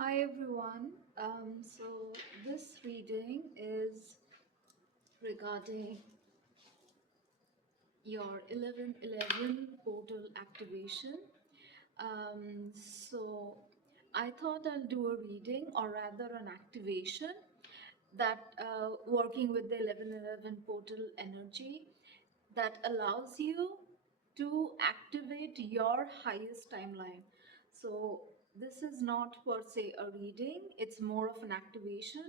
Hi everyone. So this reading is regarding your 1111 portal activation. So I thought I'll do a reading or rather an activation that working with the 1111 portal energy that allows you to activate your highest timeline. So this is not per se a reading, it's more of an activation.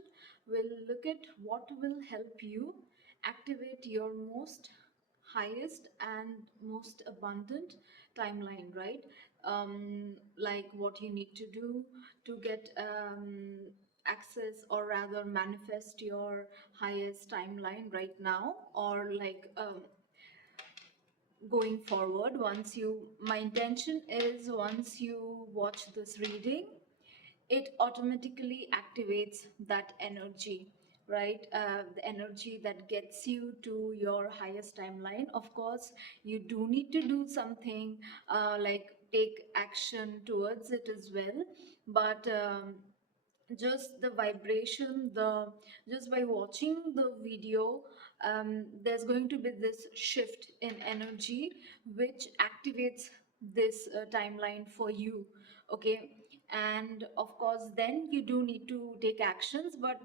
We'll look at what will help you activate your most highest and most abundant timeline, right? Like what you need to do to get access or rather manifest your highest timeline right now, or like going forward. My intention is once you watch this reading, it automatically activates that energy, right? The energy that gets you to your highest timeline. Of course, you do need to do something, like take action towards it as well, but just the vibration, the just by watching the video, there's going to be this shift in energy which activates this timeline for you. Okay, and of course then you do need to take actions, but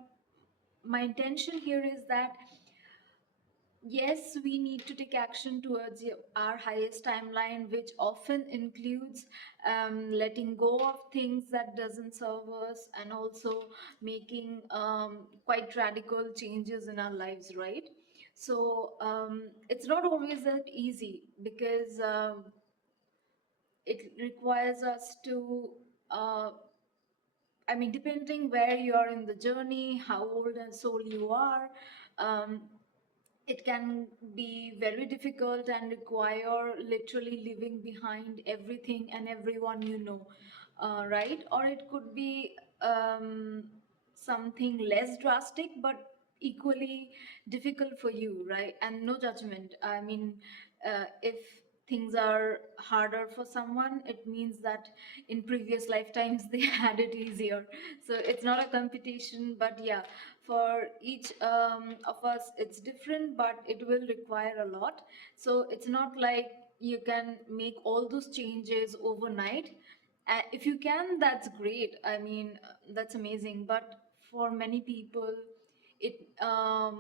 my intention here is that yes, we need to take action towards our highest timeline, which often includes letting go of things that doesn't serve us, and also making quite radical changes in our lives, right? So it's not always that easy because it requires us to uh, I mean, depending where you are in the journey, how old and soul you are, um, it can be very difficult and require literally leaving behind everything and everyone you know, right? Or it could be something less drastic but equally difficult for you, right? And no judgment. I mean, if things are harder for someone, it means that in previous lifetimes they had it easier. So it's not a competition, but yeah, for each of us it's different, but it will require a lot. So it's not like you can make all those changes overnight. If you can, that's great. I mean, that's amazing, but for many people it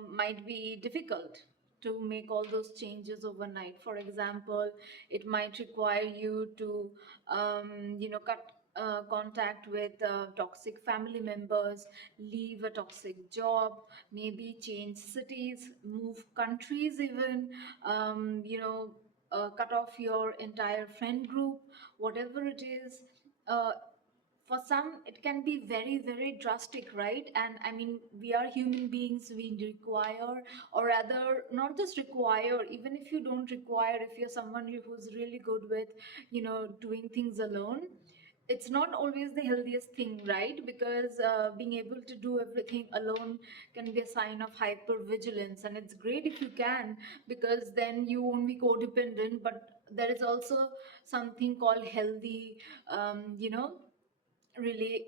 might be difficult to make all those changes overnight. For example, it might require you to cut contact with toxic family members, leave a toxic job, maybe change cities, move countries even, cut off your entire friend group, whatever it is. uh, for some it can be very very drastic, right? And I mean, we are human beings, we require, or rather not just require, even if you don't require, if you're someone who's really good with doing things alone, it's not always the healthiest thing, right? Because being able to do everything alone can be a sign of hyper vigilance, and it's great if you can, because then you won't be codependent. But there is also something called healthy, really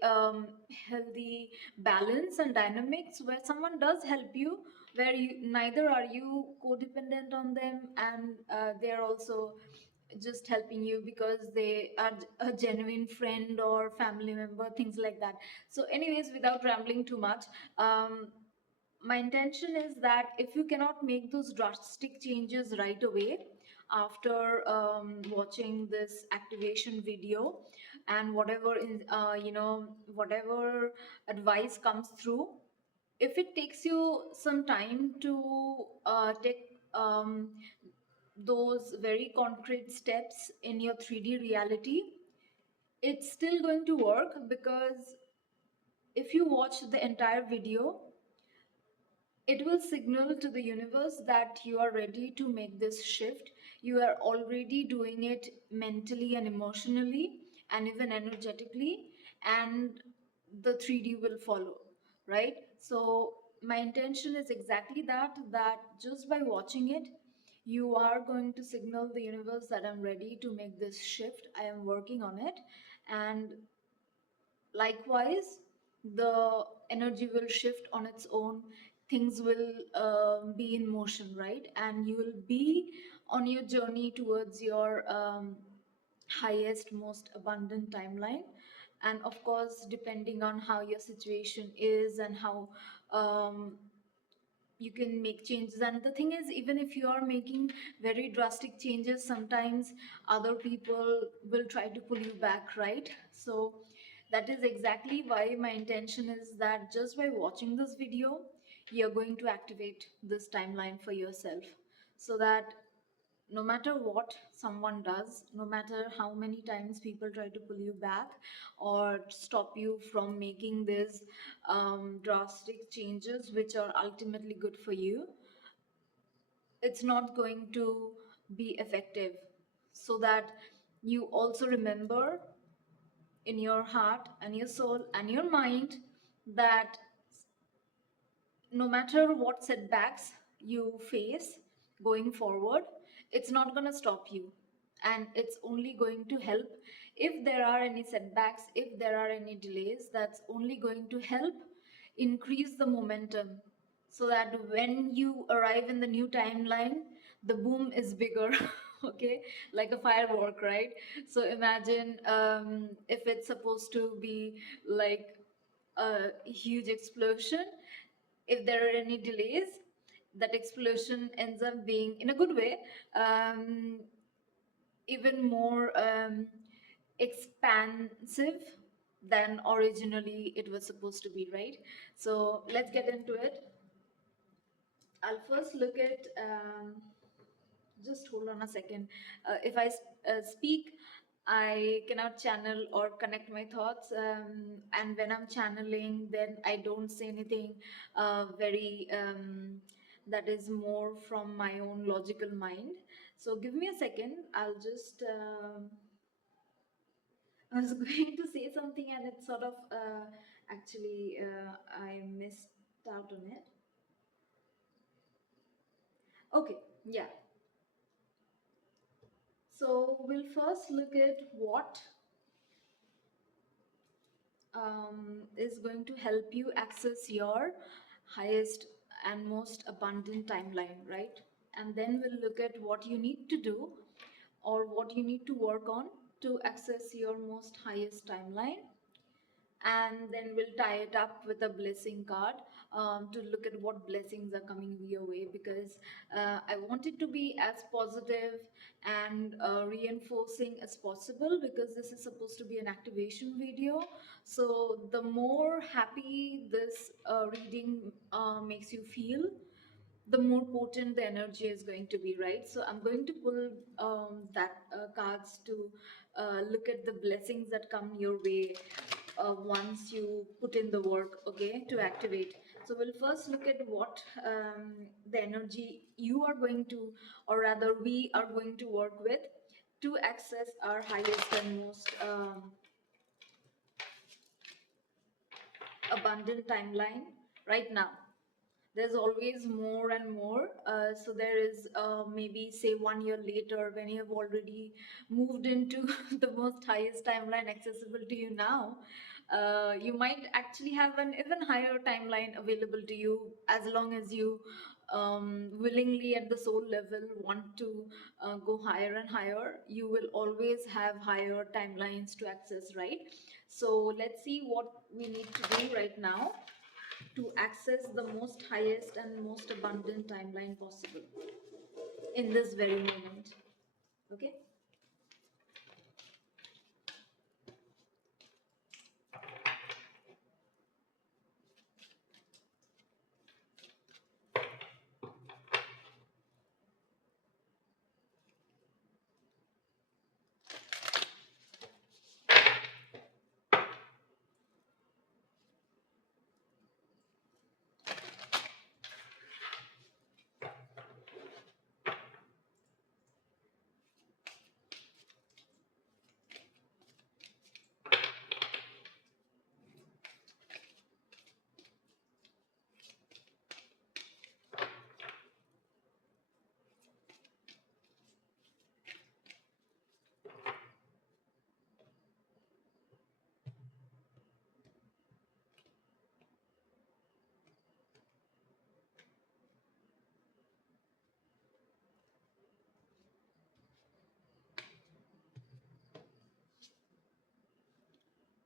healthy balance and dynamics where someone does help you, where you neither are you codependent on them, and they're also just helping you because they are a genuine friend or family member, things like that. So anyways, without rambling too much, my intention is that if you cannot make those drastic changes right away after watching this activation video, and whatever in whatever advice comes through, if it takes you some time to take those very concrete steps in your 3D reality, it's still going to work. Because if you watch the entire video, it will signal to the universe that you are ready to make this shift. You are already doing it mentally and emotionally and even energetically, and the 3D will follow, right? So my intention is exactly that just by watching it, you are going to signal the universe that I'm ready to make this shift. I am working on it. And Likewise, the energy will shift on its own. Things will be in motion, right? And you will be on your journey towards your highest, most abundant timeline. And of course, depending on how your situation is and how um, you can make changes. And the thing is, even if you are making very drastic changes, sometimes other people will try to pull you back, right? So that is exactly why my intention is that just by watching this video, you're going to activate this timeline for yourself, so that no matter what someone does, no matter how many times people try to pull you back or stop you from making these drastic changes, which are ultimately good for you, it's not going to be effective. So that you also remember in your heart and your soul and your mind that no matter what setbacks you face going forward, it's not going to stop you. And it's only going to help. If there are any setbacks, if there are any delays, that's only going to help increase the momentum, so that when you arrive in the new timeline, the boom is bigger. Okay, like a firework, right? So imagine, if it's supposed to be like a huge explosion, if there are any delays, that explosion ends up being in a good way, um, even more expansive than originally it was supposed to be, right? So let's get into it. I'll first look at just hold on a second. If I speak, I cannot channel or connect my thoughts, and when I'm channeling, then I don't say anything very that is more from my own logical mind. So give me a second. I'll just I was going to say something, and it sort of actually I missed out on it. Okay, yeah. So we'll first look at what is going to help you access your highest and most abundant timeline, right? And then we'll look at what you need to do or what you need to work on to access your most highest timeline. And then we'll tie it up with a blessing card, to look at what blessings are coming your way, because I want it to be as positive and reinforcing as possible, because this is supposed to be an activation video. So the more happy this reading makes you feel, the more potent the energy is going to be, right? So I'm going to pull that cards to look at the blessings that come your way once you put in the work, okay, to activate. So we'll first look at what the energy you are going to, or rather we are going to work with to access our highest and most abundant timeline right now. There's always more and more, so there is maybe say 1 year later, when you have already moved into the most highest timeline accessible to you now, you might actually have an even higher timeline available to you, as long as you willingly at the soul level want to go higher and higher. You will always have higher timelines to access, right? So let's see what we need to do right now to access the most highest and most abundant timeline possible in this very moment. Okay.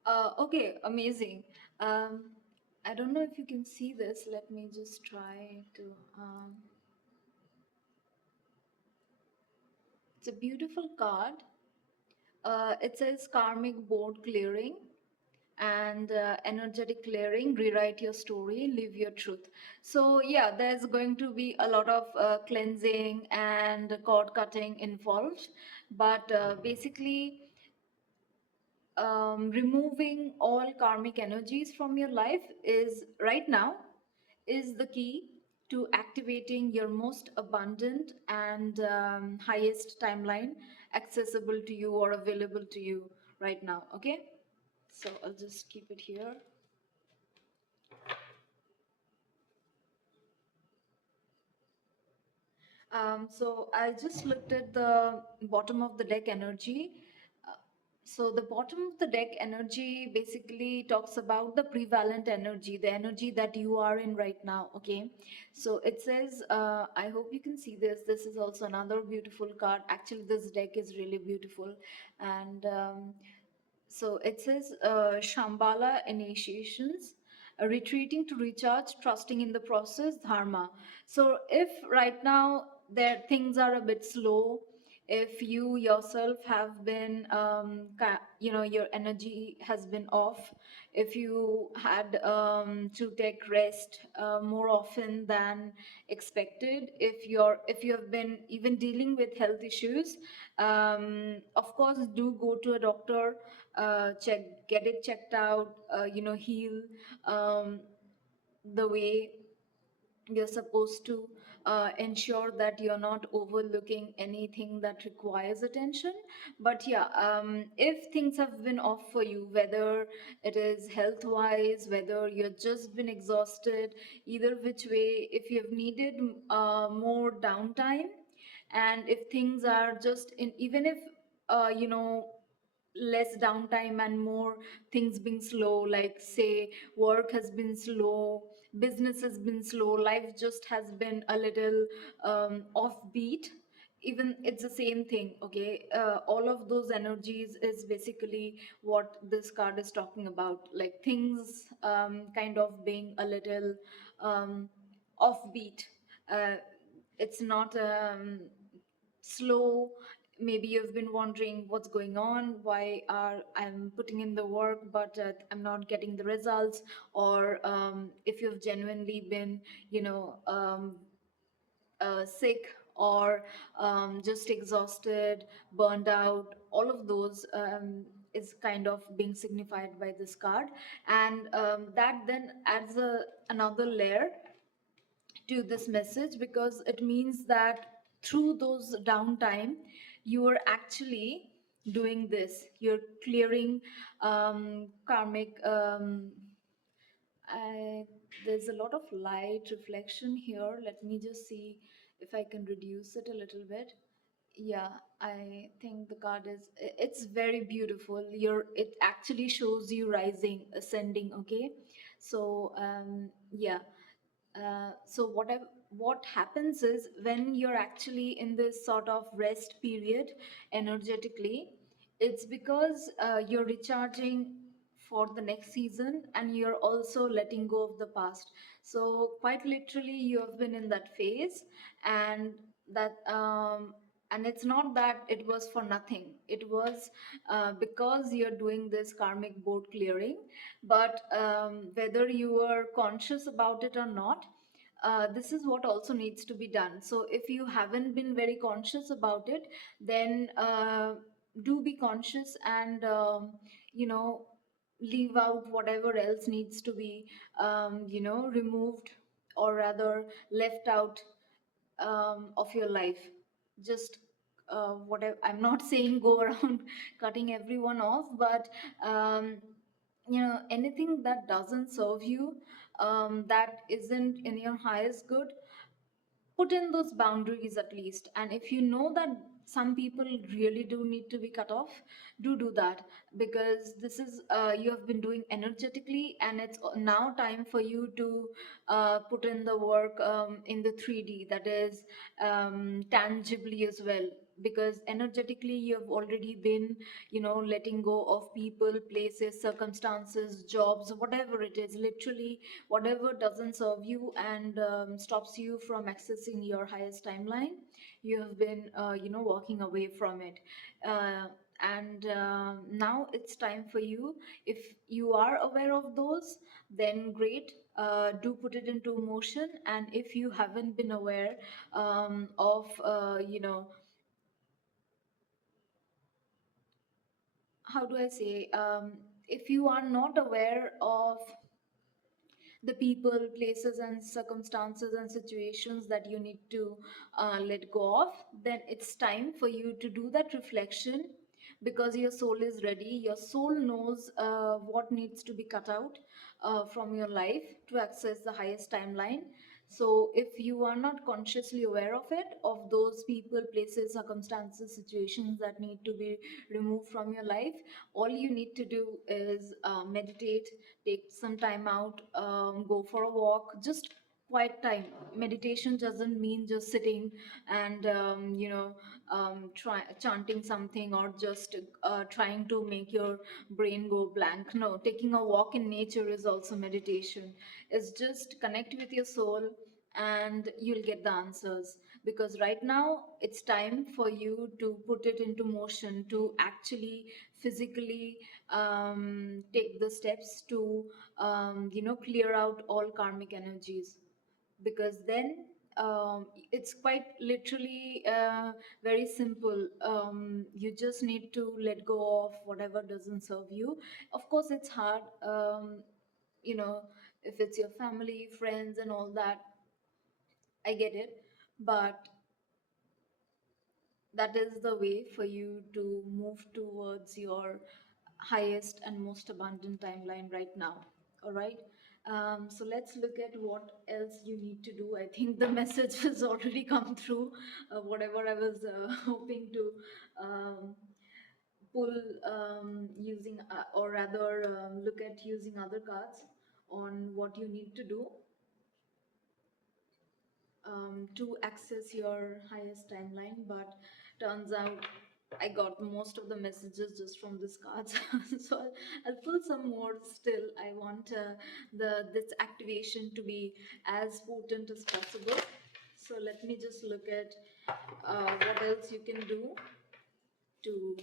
Okay, amazing. Um, I don't know if you can see this. Let me just try to. Um, it's a beautiful card. It says karmic board clearing and energetic clearing, rewrite your story, live your truth. So yeah, there's going to be a lot of cleansing and cord cutting involved, but basically removing all karmic energies from your life is right now is the key to activating your most abundant and highest timeline accessible to you or available to you right now. Okay, so I'll just keep it here. So I just looked at the bottom of the deck energy. Uh, So the bottom of the deck energy basically talks about the prevalent energy, the energy that you are in right now. Okay. So it says, I hope you can see this. This is also another beautiful card. Actually, this deck is really beautiful. And so it says Shambhala initiations, retreating to recharge, trusting in the process, dharma. So if right now there things are a bit slow, if you yourself have been, your energy has been off, if you had to take rest more often than expected, if you have been even dealing with health issues, of course do go to a doctor, get it checked out, heal um, the way you're supposed to, ensure that you're not overlooking anything that requires attention. But yeah, if things have been off for you, whether it is health wise, whether you've just been exhausted, either which way, if you've needed more downtime, and if things are just in, even if less downtime and more things being slow, like say work has been slow, business has been slow, life just has been a little offbeat, even it's the same thing. Okay, all of those energies is basically what this card is talking about, like things kind of being a little offbeat. uh, it's not slow. Maybe you've been wondering what's going on, why are I'm putting in the work but I'm not getting the results, or if you've genuinely been, sick, or just exhausted, burned out, all of those is kind of being signified by this card. And that then adds another layer to this message, because it means that through those downtime you are actually doing this, you're clearing karmic. There's a lot of light reflection here. Let me just see if I can reduce it a little bit. Yeah, I think the card is, it's very beautiful. It actually shows you rising, ascending. Okay, so yeah, so what happens is, when you're actually in this sort of rest period energetically, it's because you're recharging for the next season, and you're also letting go of the past. So quite literally you have been in that phase, and that and it's not that it was for nothing. It was because you're doing this karmic board clearing. But whether you are conscious about it or not, this is what also needs to be done. So if you haven't been very conscious about it, then do be conscious, and leave out whatever else needs to be removed, or rather left out of your life. Just whatever, I'm not saying go around cutting everyone off, but um, anything that doesn't serve you, that isn't in your highest good, put in those boundaries at least. And if you know that some people really do need to be cut off, do that, because this is, you have been doing energetically, and it's now time for you to put in the work in the 3D, that is tangibly as well. because energetically you have already been, letting go of people, places, circumstances, jobs, whatever it is, literally whatever doesn't serve you and stops you from accessing your highest timeline. You have been, walking away from it. uh, and now it's time for you. If you are aware of those, then great. Do put it into motion. And if you haven't been aware of, how do I say, if you are not aware of the people, places, and circumstances and situations that you need to let go of, then it's time for you to do that reflection, because your soul is ready. Your soul knows what needs to be cut out from your life to access the highest timeline. So if you are not consciously aware of it, of those people, places, circumstances, situations that need to be removed from your life, all you need to do is meditate, take some time out, go for a walk, just quiet time. Meditation doesn't mean just sitting and chanting something, or just trying to make your brain go blank. No, taking a walk in nature is also meditation. It's just connect with your soul, and you'll get the answers. Because right now it's time for you to put it into motion, to actually physically take the steps to clear out all karmic energies. Because then it's quite literally very simple. You just need to let go of whatever doesn't serve you. Of course it's hard, you know if it's your family, friends, and all that, I get it. But that is the way for you to move towards your highest and most abundant timeline right now. All right. So let's look at what else you need to do. I think the message has already come through, whatever I was hoping to um, pull, using, or rather, look at using other cards on what you need to do to access your highest timeline. But turns out I got most of the messages just from this cards. So I'll pull some more still. I want this activation to be as potent as possible. So let me just look at what else you can do to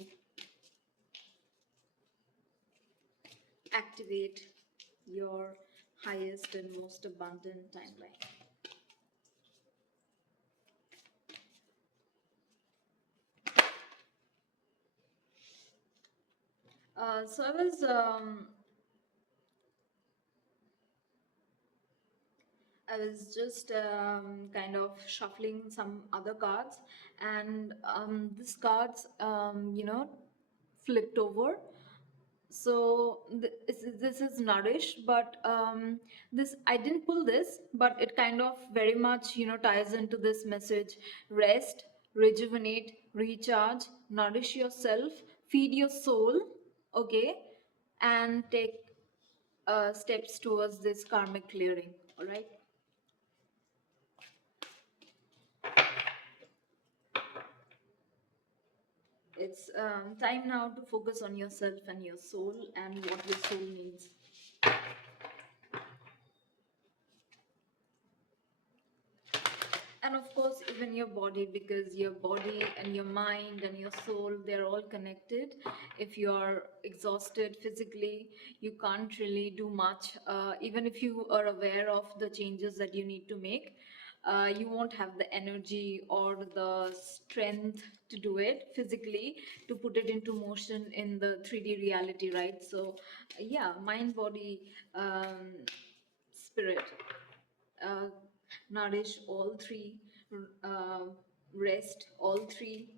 activate your highest and most abundant timeline. So I was just kind of shuffling some other cards, and this cards, flipped over. So this is nourish, but this, I didn't pull this, but it kind of very much ties into this message: rest, rejuvenate, recharge, nourish yourself, feed your soul, okay, and take steps towards this karmic clearing. All right. It's time now to focus on yourself and your soul and what your soul needs. And of course, even your body, because your body and your mind and your soul, they're all connected. If you're exhausted physically, you can't really do much. Even if you are aware of the changes that you need to make, you won't have the energy or the strength to do it physically, to put it into motion in the 3D reality, right? So, yeah, mind, body, spirit, uh, nourish all three, uh, rest all three,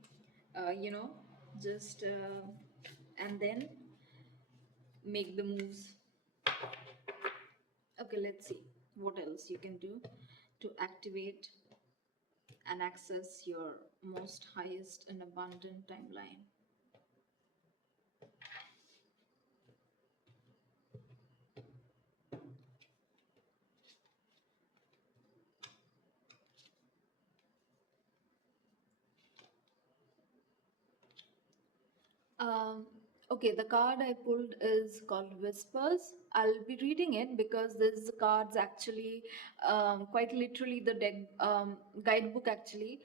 just and then make the moves. Okay, let's see what else you can do to activate and access your most highest and abundant timeline. Um, okay, the card I pulled is called Whispers. I'll be reading it because this card's actually quite literally the deck guidebook actually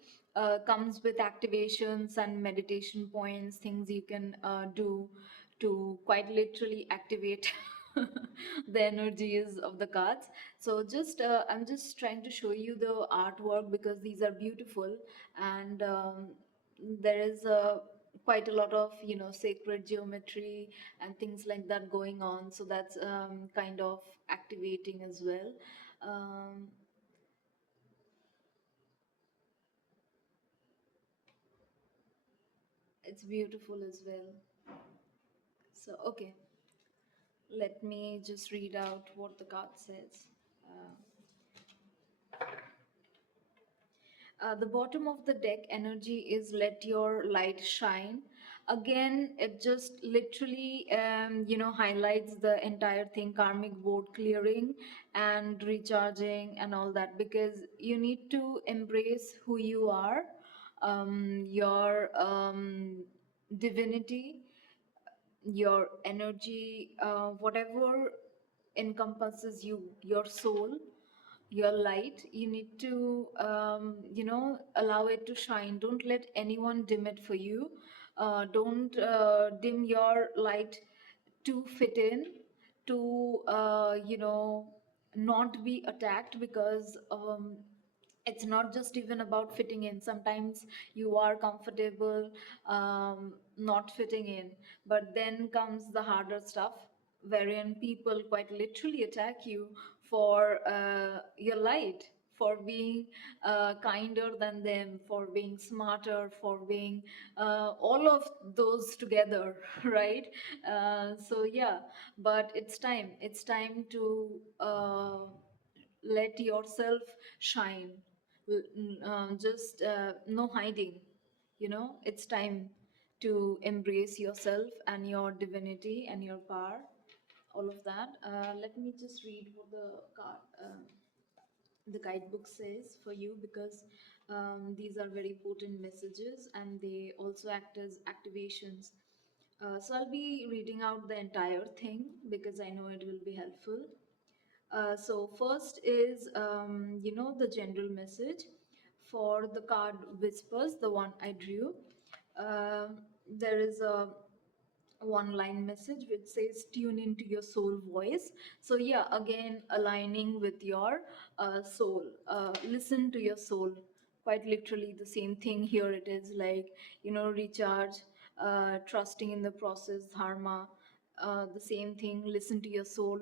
comes with activations and meditation points, things you can do to quite literally activate the energies of the cards. So just I'm just trying to show you the artwork because these are beautiful, and there is a quite a lot of sacred geometry and things like that going on, so that's kind of activating as well. um, it's beautiful as well. So okay, let me just read out what the card says. uh, the bottom of the deck energy is let your light shine. Again, it just literally, highlights the entire thing, karmic board clearing and recharging and all that, because you need to embrace who you are, your divinity, your energy, whatever encompasses you, your soul, your light. You need to allow it to shine. Don't let anyone dim it for you. Don't dim your light to fit in, to not be attacked, because it's not just even about fitting in. Sometimes you are comfortable not fitting in, but then comes the harder stuff, wherein people quite literally attack you for your light, for being kinder than them, for being smarter, for being all of those together, right? So yeah, but it's time to let yourself shine. Just no hiding. It's time to embrace yourself and your divinity and your power, all of that. Let me just read what the guidebook says for you, because these are very potent messages and they also act as activations. So I'll be reading out the entire thing because I know it will be helpful. So first is the general message for the card Whispers, the one I drew. There is a one line message which says tune into your soul voice. So yeah, again aligning with your soul. Listen to your soul. Quite literally the same thing here. It is like, recharge, trusting in the process, dharma. The same thing, listen to your soul.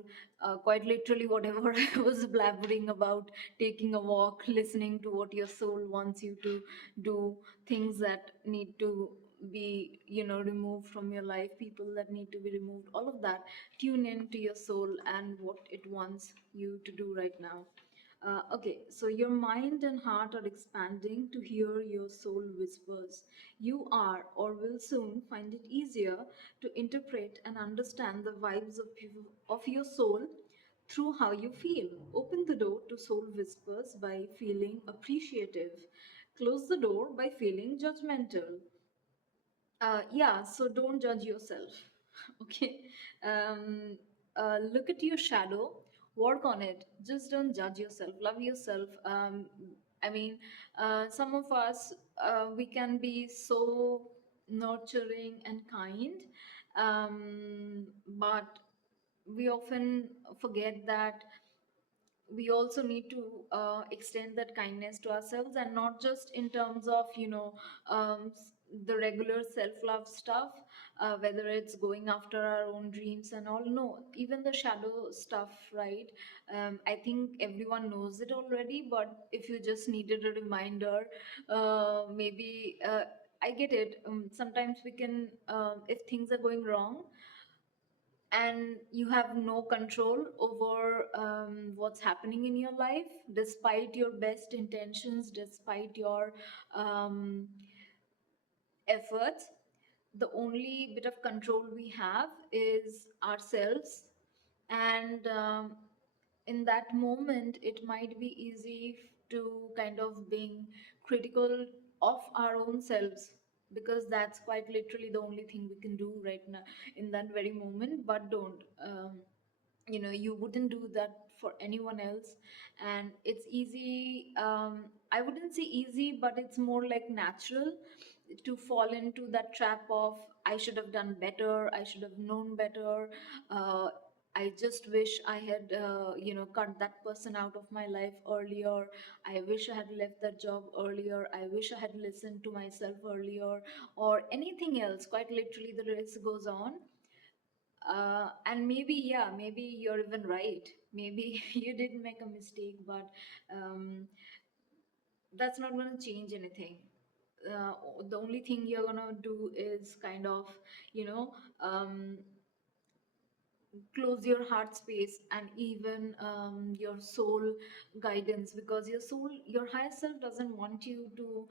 Quite literally, whatever I was blabbering about, taking a walk, listening to what your soul wants you to do, things that need to be removed from your life, people that need to be removed, all of that. Tune in to your soul and what it wants you to do right now. Okay, so your mind and heart are expanding to hear your soul whispers. You are or will soon find it easier to interpret and understand the vibes of your soul through how you feel. Open the door to soul whispers by feeling appreciative. Close the door by feeling judgmental. Yeah, so don't judge yourself. Okay. Look at your shadow, work on it. Just don't judge yourself. Love yourself. I mean, some of us, we can be so nurturing and kind, but we often forget that we also need to extend that kindness to ourselves, and not just in terms of the regular self-love stuff, whether it's going after our own dreams and all. No, even the shadow stuff, right? I think everyone knows it already, but if you just needed a reminder, maybe I get it. Sometimes we can, if things are going wrong and you have no control over what's happening in your life, despite your best intentions, despite your um, efforts, the only bit of control we have is ourselves. And in that moment it might be easy to kind of being critical of our own selves, because that's quite literally the only thing we can do right now in that very moment. But don't, you wouldn't do that for anyone else. And it's easy, I wouldn't say easy, but it's more like natural to fall into that trap of, I should have done better, I should have known better, uh, I just wish I had, cut that person out of my life earlier. I wish I had left that job earlier. I wish I had listened to myself earlier, or anything else. Quite literally, the list goes on. And maybe, yeah, maybe you're even right. Maybe you did make a mistake, but um, that's not going to change anything. Uh, the only thing you're going to do is kind of, you know, um, close your heart space and even your soul guidance, because your soul, your higher self doesn't want you to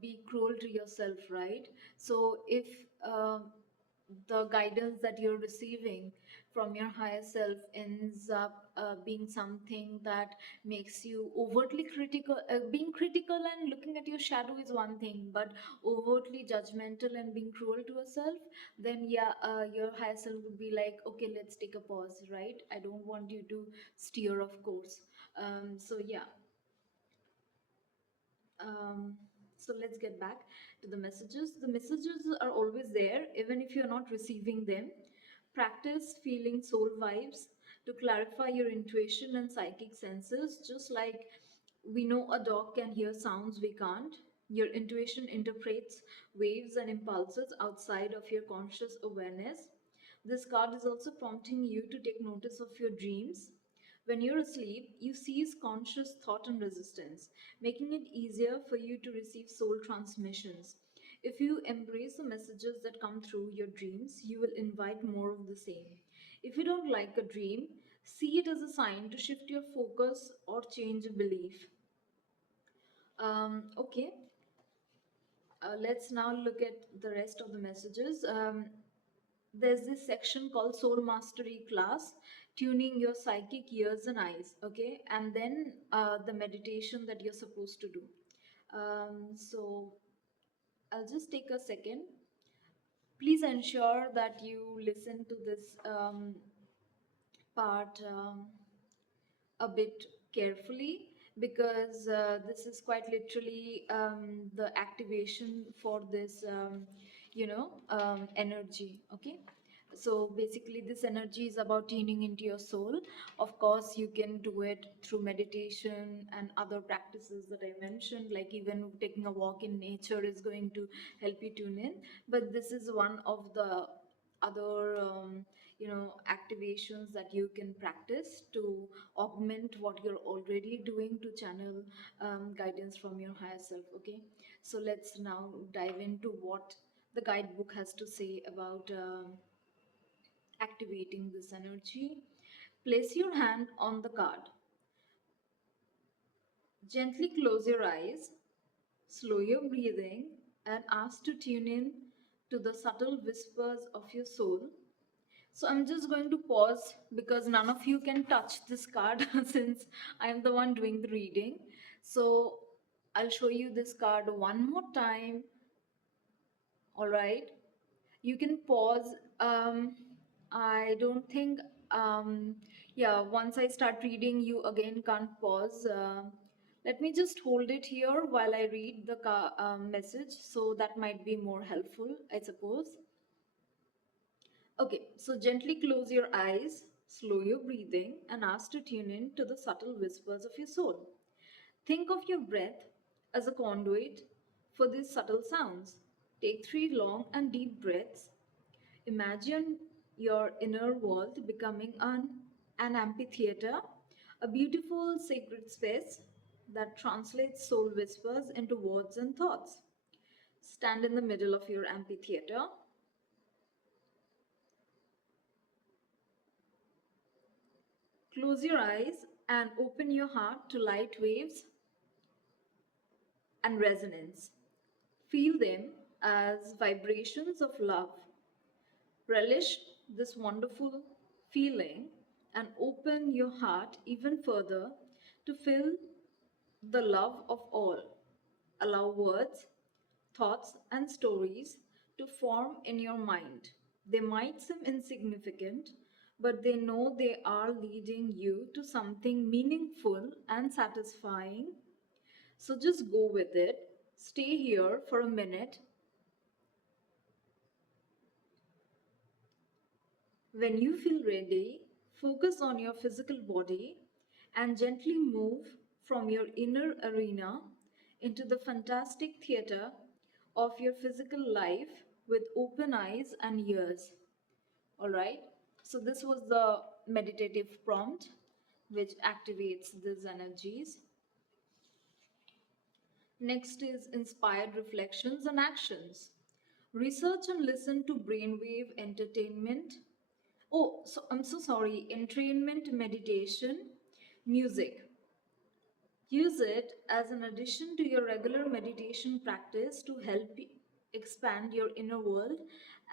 be cruel to yourself, right? So if the guidance that you're receiving from your higher self ends up being something that makes you overtly critical, being critical and looking at your shadow is one thing, but overtly judgmental and being cruel to yourself, then yeah, your higher self would be like, okay, let's take a pause, right? I don't want you to steer off course. So yeah, um, so let's get back to the messages. The messages are always there, even if you're not receiving them. Practice feeling soul vibes to clarify your intuition and psychic senses. Just like we know a dog can hear sounds we can't, your intuition interprets waves and impulses outside of your conscious awareness. This card is also prompting you to take notice of your dreams. When you're asleep, you cease conscious thought and resistance, making it easier for you to receive soul transmissions. If you embrace the messages that come through your dreams, you will invite more of the same. If you don't like a dream, see it as a sign to shift your focus or change a belief. Okay, let's now look at the rest of the messages. There's this section called Soul Mastery class, tuning your psychic ears and eyes, okay? And then the meditation that you're supposed to do. So I'll just take a second. Please ensure that you listen to this part a bit carefully, because this is quite literally the activation for this energy, okay? So basically this energy is about tuning into your soul. Of course you can do it through meditation and other practices that I mentioned, like even taking a walk in nature is going to help you tune in, but this is one of the other activations that you can practice to augment what you're already doing to channel guidance from your higher self, okay? So let's now dive into what the guidebook has to say about activating this energy. Place your hand on the card, gently close your eyes, slow your breathing, and ask to tune in to the subtle whispers of your soul. So I'm just going to pause because none of you can touch this card since I'm the one doing the reading. So I'll show you this card one more time. All right. You can pause. I don't think, yeah, once I start reading, you again can't pause. Let me just hold it here while I read the message, so that might be more helpful, I suppose. Okay, so gently close your eyes, slow your breathing, and ask to tune in to the subtle whispers of your soul. Think of your breath as a conduit for these subtle sounds. Take 3 long and deep breaths. Imagine your inner world becoming an amphitheater, a beautiful sacred space that translates soul whispers into words and thoughts. Stand in the middle of your amphitheater. Close your eyes and open your heart to light waves and resonance. Feel them as vibrations of love. Relish this wonderful feeling and open your heart even further to feel the love of all. Allow words thoughts, and stories to form in your mind. They might seem insignificant, but they know they are leading you to something meaningful and satisfying. So just go with it. Stay here for a minute. When you feel ready, focus on your physical body and gently move from your inner arena into the fantastic theater of your physical life with open eyes and ears. All right. So, this was the meditative prompt which activates these energies. Next is inspired reflections and actions. Research and listen to brainwave entertainment. Oh, so I'm so sorry. Entrainment meditation, music. Use it as an addition to your regular meditation practice to help expand your inner world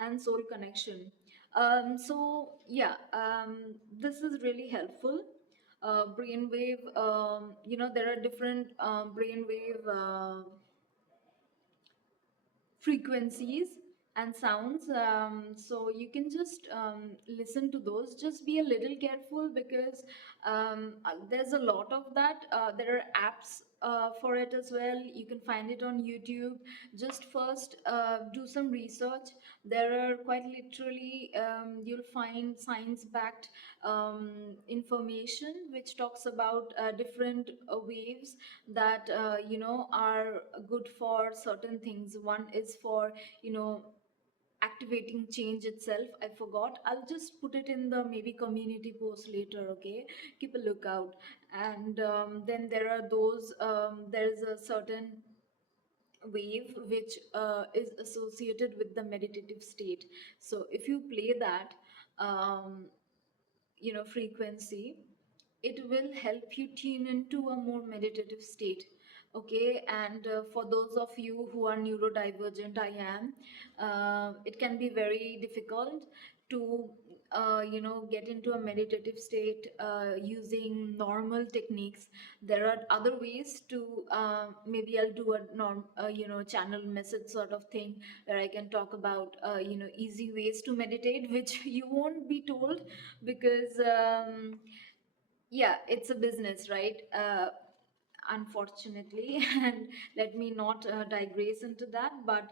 and soul connection. This is really helpful. Brainwave, there are different brainwave frequencies and sounds, so you can just listen to those. Just be a little careful because there's a lot of that. There are apps for it as well. You can find it on YouTube. Just first do some research. There are quite literally, you'll find science backed information which talks about different waves that are good for certain things. One is for activating change itself. I forgot. I'll just put it in the maybe community post later. Okay, keep a lookout. And then there are those. There's a certain wave which is associated with the meditative state. So if you play that um, frequency, it will help you tune into a more meditative state. Okay, and for those of you who are neurodivergent, I am, it can be very difficult to get into a meditative state using normal techniques. There are other ways to, maybe I'll do a channel message sort of thing where I can talk about easy ways to meditate which you won't be told because yeah, it's a business, right? Unfortunately. And let me not digress into that, but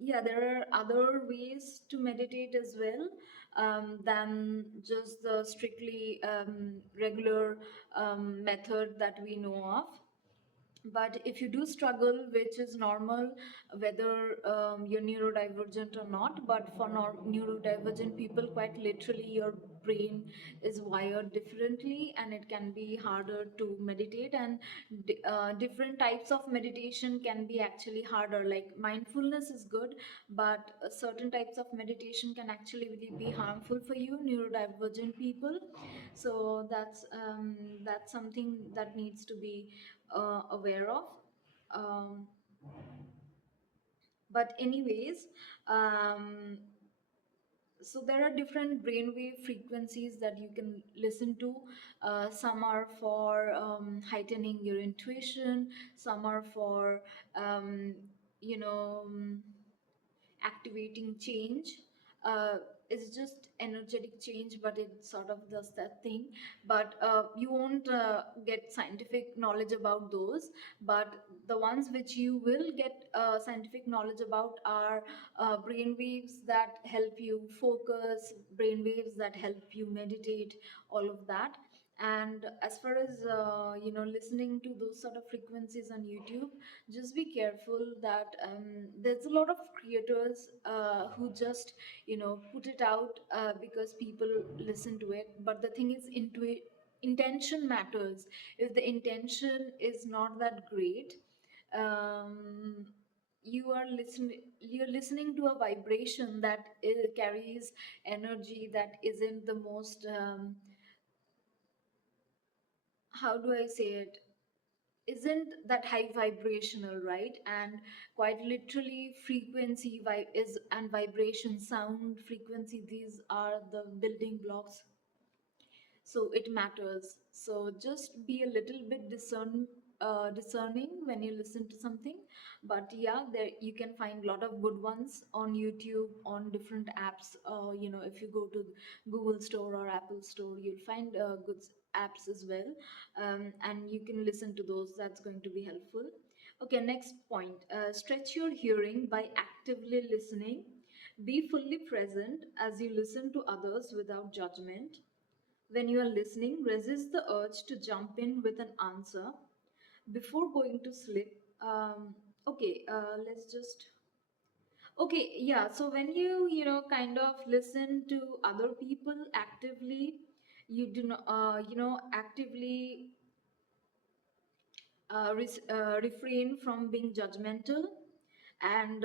yeah, there are other ways to meditate as well, than just the strictly regular method that we know of. But if you do struggle, which is normal, whether you're neurodivergent or not, but for neurodivergent people, quite literally, your brain is wired differently and it can be harder to meditate. And different types of meditation can be actually harder. Like mindfulness is good, but certain types of meditation can actually really be harmful for you, neurodivergent people. So that's something that needs to be aware of. Um, but anyways, um, so there are different brainwave frequencies that you can listen to. Some are for heightening your intuition. Some are for um, you know activating change. uh, it's just energetic change, but it sort of does that thing. But you won't get scientific knowledge about those. But the ones which you will get scientific knowledge about are brain waves that help you focus, brain waves that help you meditate, all of that. And as far as listening to those sort of frequencies on YouTube, just be careful that there's a lot of creators who just put it out because people listen to it. But the thing is, intention matters. If the intention is not that great, um, you're listening to a vibration that carries energy that isn't the most, how do I say it, isn't that high vibrational, right? And quite literally, frequency is and vibration, sound frequency, these are the building blocks. So it matters. So just be a little bit discerning when you listen to something. But yeah, there you can find a lot of good ones on YouTube, on different apps. If you go to Google Store or Apple Store, you'll find good apps as well, and you can listen to those. That's going to be helpful. Okay, next point. Stretch your hearing by actively listening. Be fully present as you listen to others without judgment. When you are listening, resist the urge to jump in with an answer before going to sleep. Okay, let's just. Okay, yeah. So when you kind of listen to other people actively, you do not, actively refrain from being judgmental and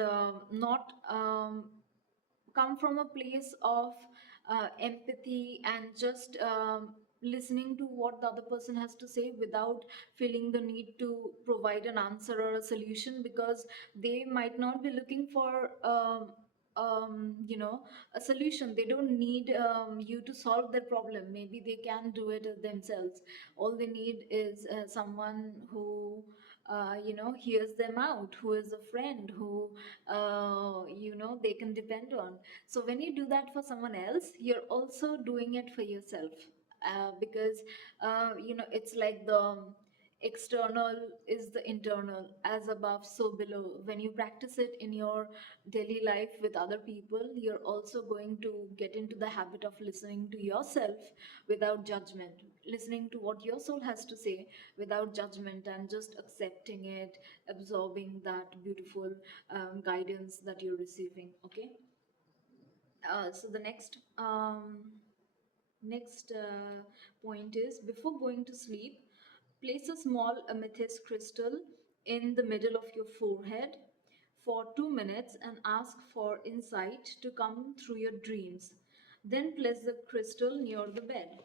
not come from a place of empathy and just listening to what the other person has to say without feeling the need to provide an answer or a solution, because they might not be looking for a solution. They don't need you to solve their problem. Maybe they can do it themselves. All they need is someone who hears them out, who is a friend, who they can depend on. So when you do that for someone else, you're also doing it for yourself, because it's like the external is the internal, as above so below. When you practice it in your daily life with other people, you're also going to get into the habit of listening to yourself without judgment, listening to what your soul has to say without judgment, and just accepting it, absorbing that beautiful guidance that you're receiving. Okay. So the next point is, before going to sleep, place a small amethyst crystal in the middle of your forehead for 2 minutes and ask for insight to come through your dreams. Then place the crystal near the bed.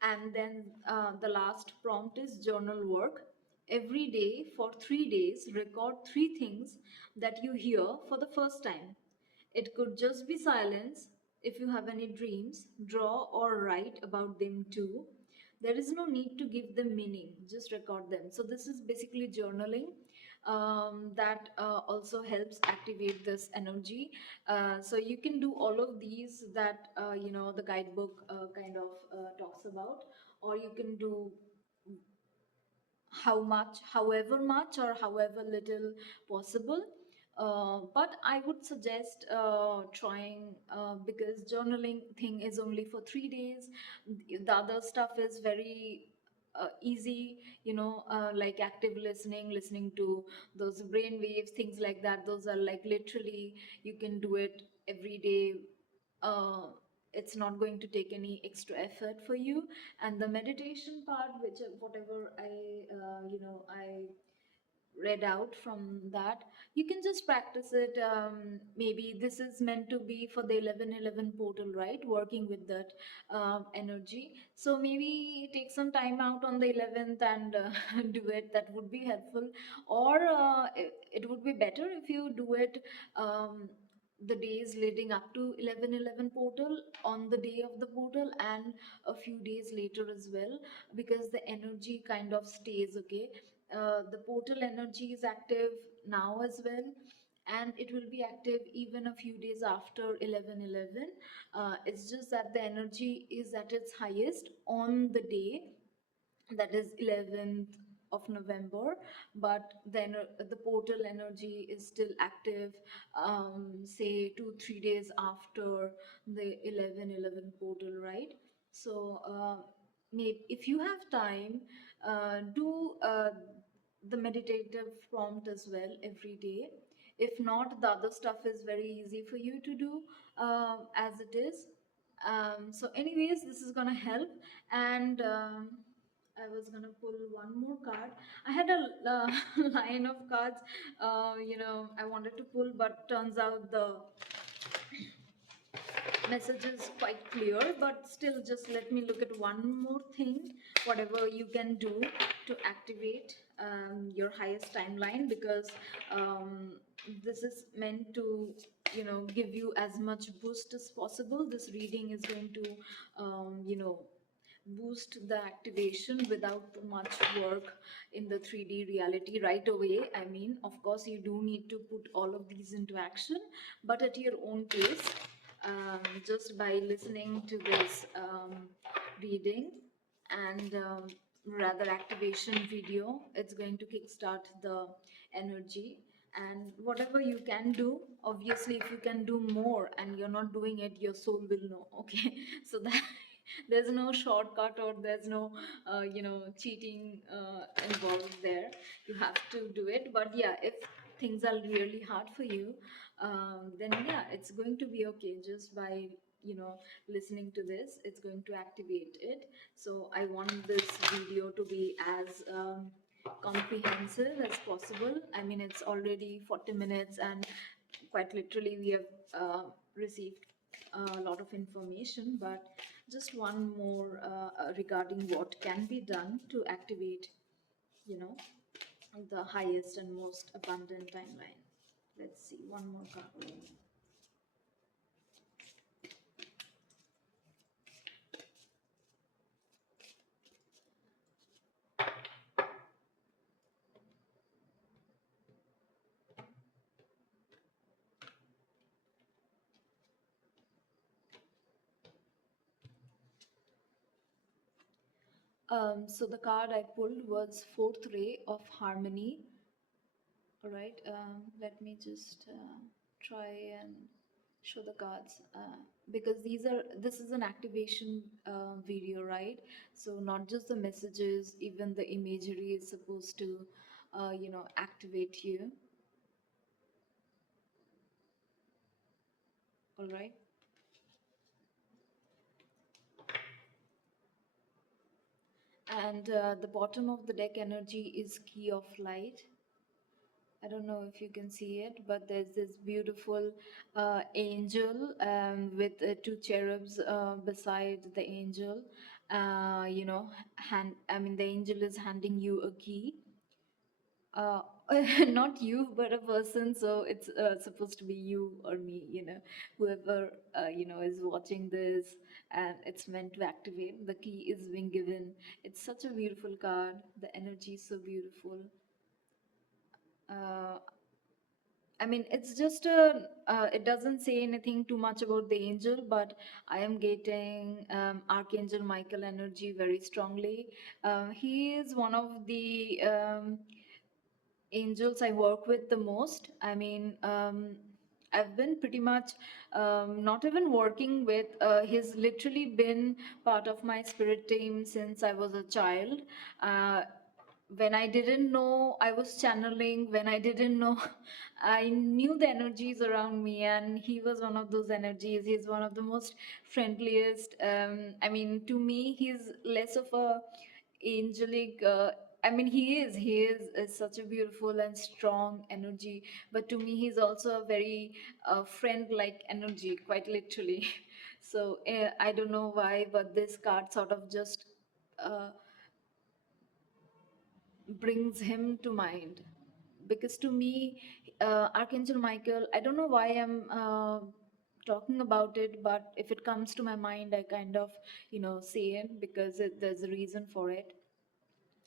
And then the last prompt is journal work. Every day for 3 days, record 3 things that you hear for the first time. It could just be silence. If you have any dreams, draw or write about them too. There is no need to give them meaning, just record them. So, this is basically journaling. That also helps activate this energy. So you can do all of these that the guidebook kind of talks about, or you can do however much or however little possible. But I would suggest trying, because journaling thing is only for 3 days. The other stuff is very easy, like active listening, listening to those brain waves, things like that. Those are like literally, you can do it every day. uh, it's not going to take any extra effort for you. And the meditation part, which whatever I read out from that, you can just practice it. Maybe this is meant to be for the 1111 portal, right? Working with that energy. So maybe take some time out on the 11th and do it. That would be helpful. Or it would be better if you do it the days leading up to 1111 portal, on the day of the portal, and a few days later as well, because the energy kind of stays. Okay. The portal energy is active now as well, and it will be active even a few days after 1111. It's just that the energy is at its highest on the day, that is 11th of November, but then the portal energy is still active, say 2-3 days after the 1111 portal, right? So maybe if you have time, do the meditative prompt as well every day. If not, the other stuff is very easy for you to do as it is. So anyways, this is gonna help. And I was gonna pull one more card. I had a line of cards, I wanted to pull, but turns out the message is quite clear. But still, just let me look at one more thing, whatever you can do to activate your highest timeline, because this is meant to give you as much boost as possible. This reading is going to boost the activation without too much work in the 3D reality right away. I mean, of course, you do need to put all of these into action, but at your own pace, just by listening to this reading and rather activation video, it's going to kickstart the energy. And whatever you can do, obviously if you can do more and you're not doing it, your soul will know. Okay, so that there's no shortcut, or there's no cheating involved there. You have to do it. But yeah, if things are really hard for you, then yeah, it's going to be okay. Just by listening to this, it's going to activate it. So I want this video to be as comprehensive as possible. I mean, it's already 40 minutes, and quite literally we have received a lot of information, but just one more regarding what can be done to activate, you know, the highest and most abundant timeline. Let's see, one more card. So the card I pulled was Fourth Ray of Harmony. All right, let me just try and show the cards, because this is an activation video, right? So not just the messages, even the imagery is supposed to activate you. All right. And the bottom of the deck energy is Key of Light. I don't know if you can see it, but there's this beautiful angel with two cherubs beside the angel. I mean, the angel is handing you a key. Uh, not you, but a person. So it's supposed to be you or me, whoever is watching this, and it's meant to activate. The key is being given. It's such a beautiful card. The energy is so beautiful. Uh, I mean, it's just it doesn't say anything too much about the angel, but I am getting Archangel Michael energy very strongly. He is one of the angels I work with the most. I mean, I've been pretty much not even working with, he's literally been part of my spirit team since I was a child. Uh, when I didn't know I was channeling, when I didn't know, I knew the energies around me, and he was one of those energies. He's one of the most friendliest. I mean, to me, he's less of a angelic. I mean, he is such a beautiful and strong energy, but to me, he's also a very friend-like energy, quite literally. So I don't know why, but this card sort of just uh, brings him to mind, because to me, Archangel Michael, I don't know why I'm talking about it, but if it comes to my mind, I kind of say it, because there's a reason for it.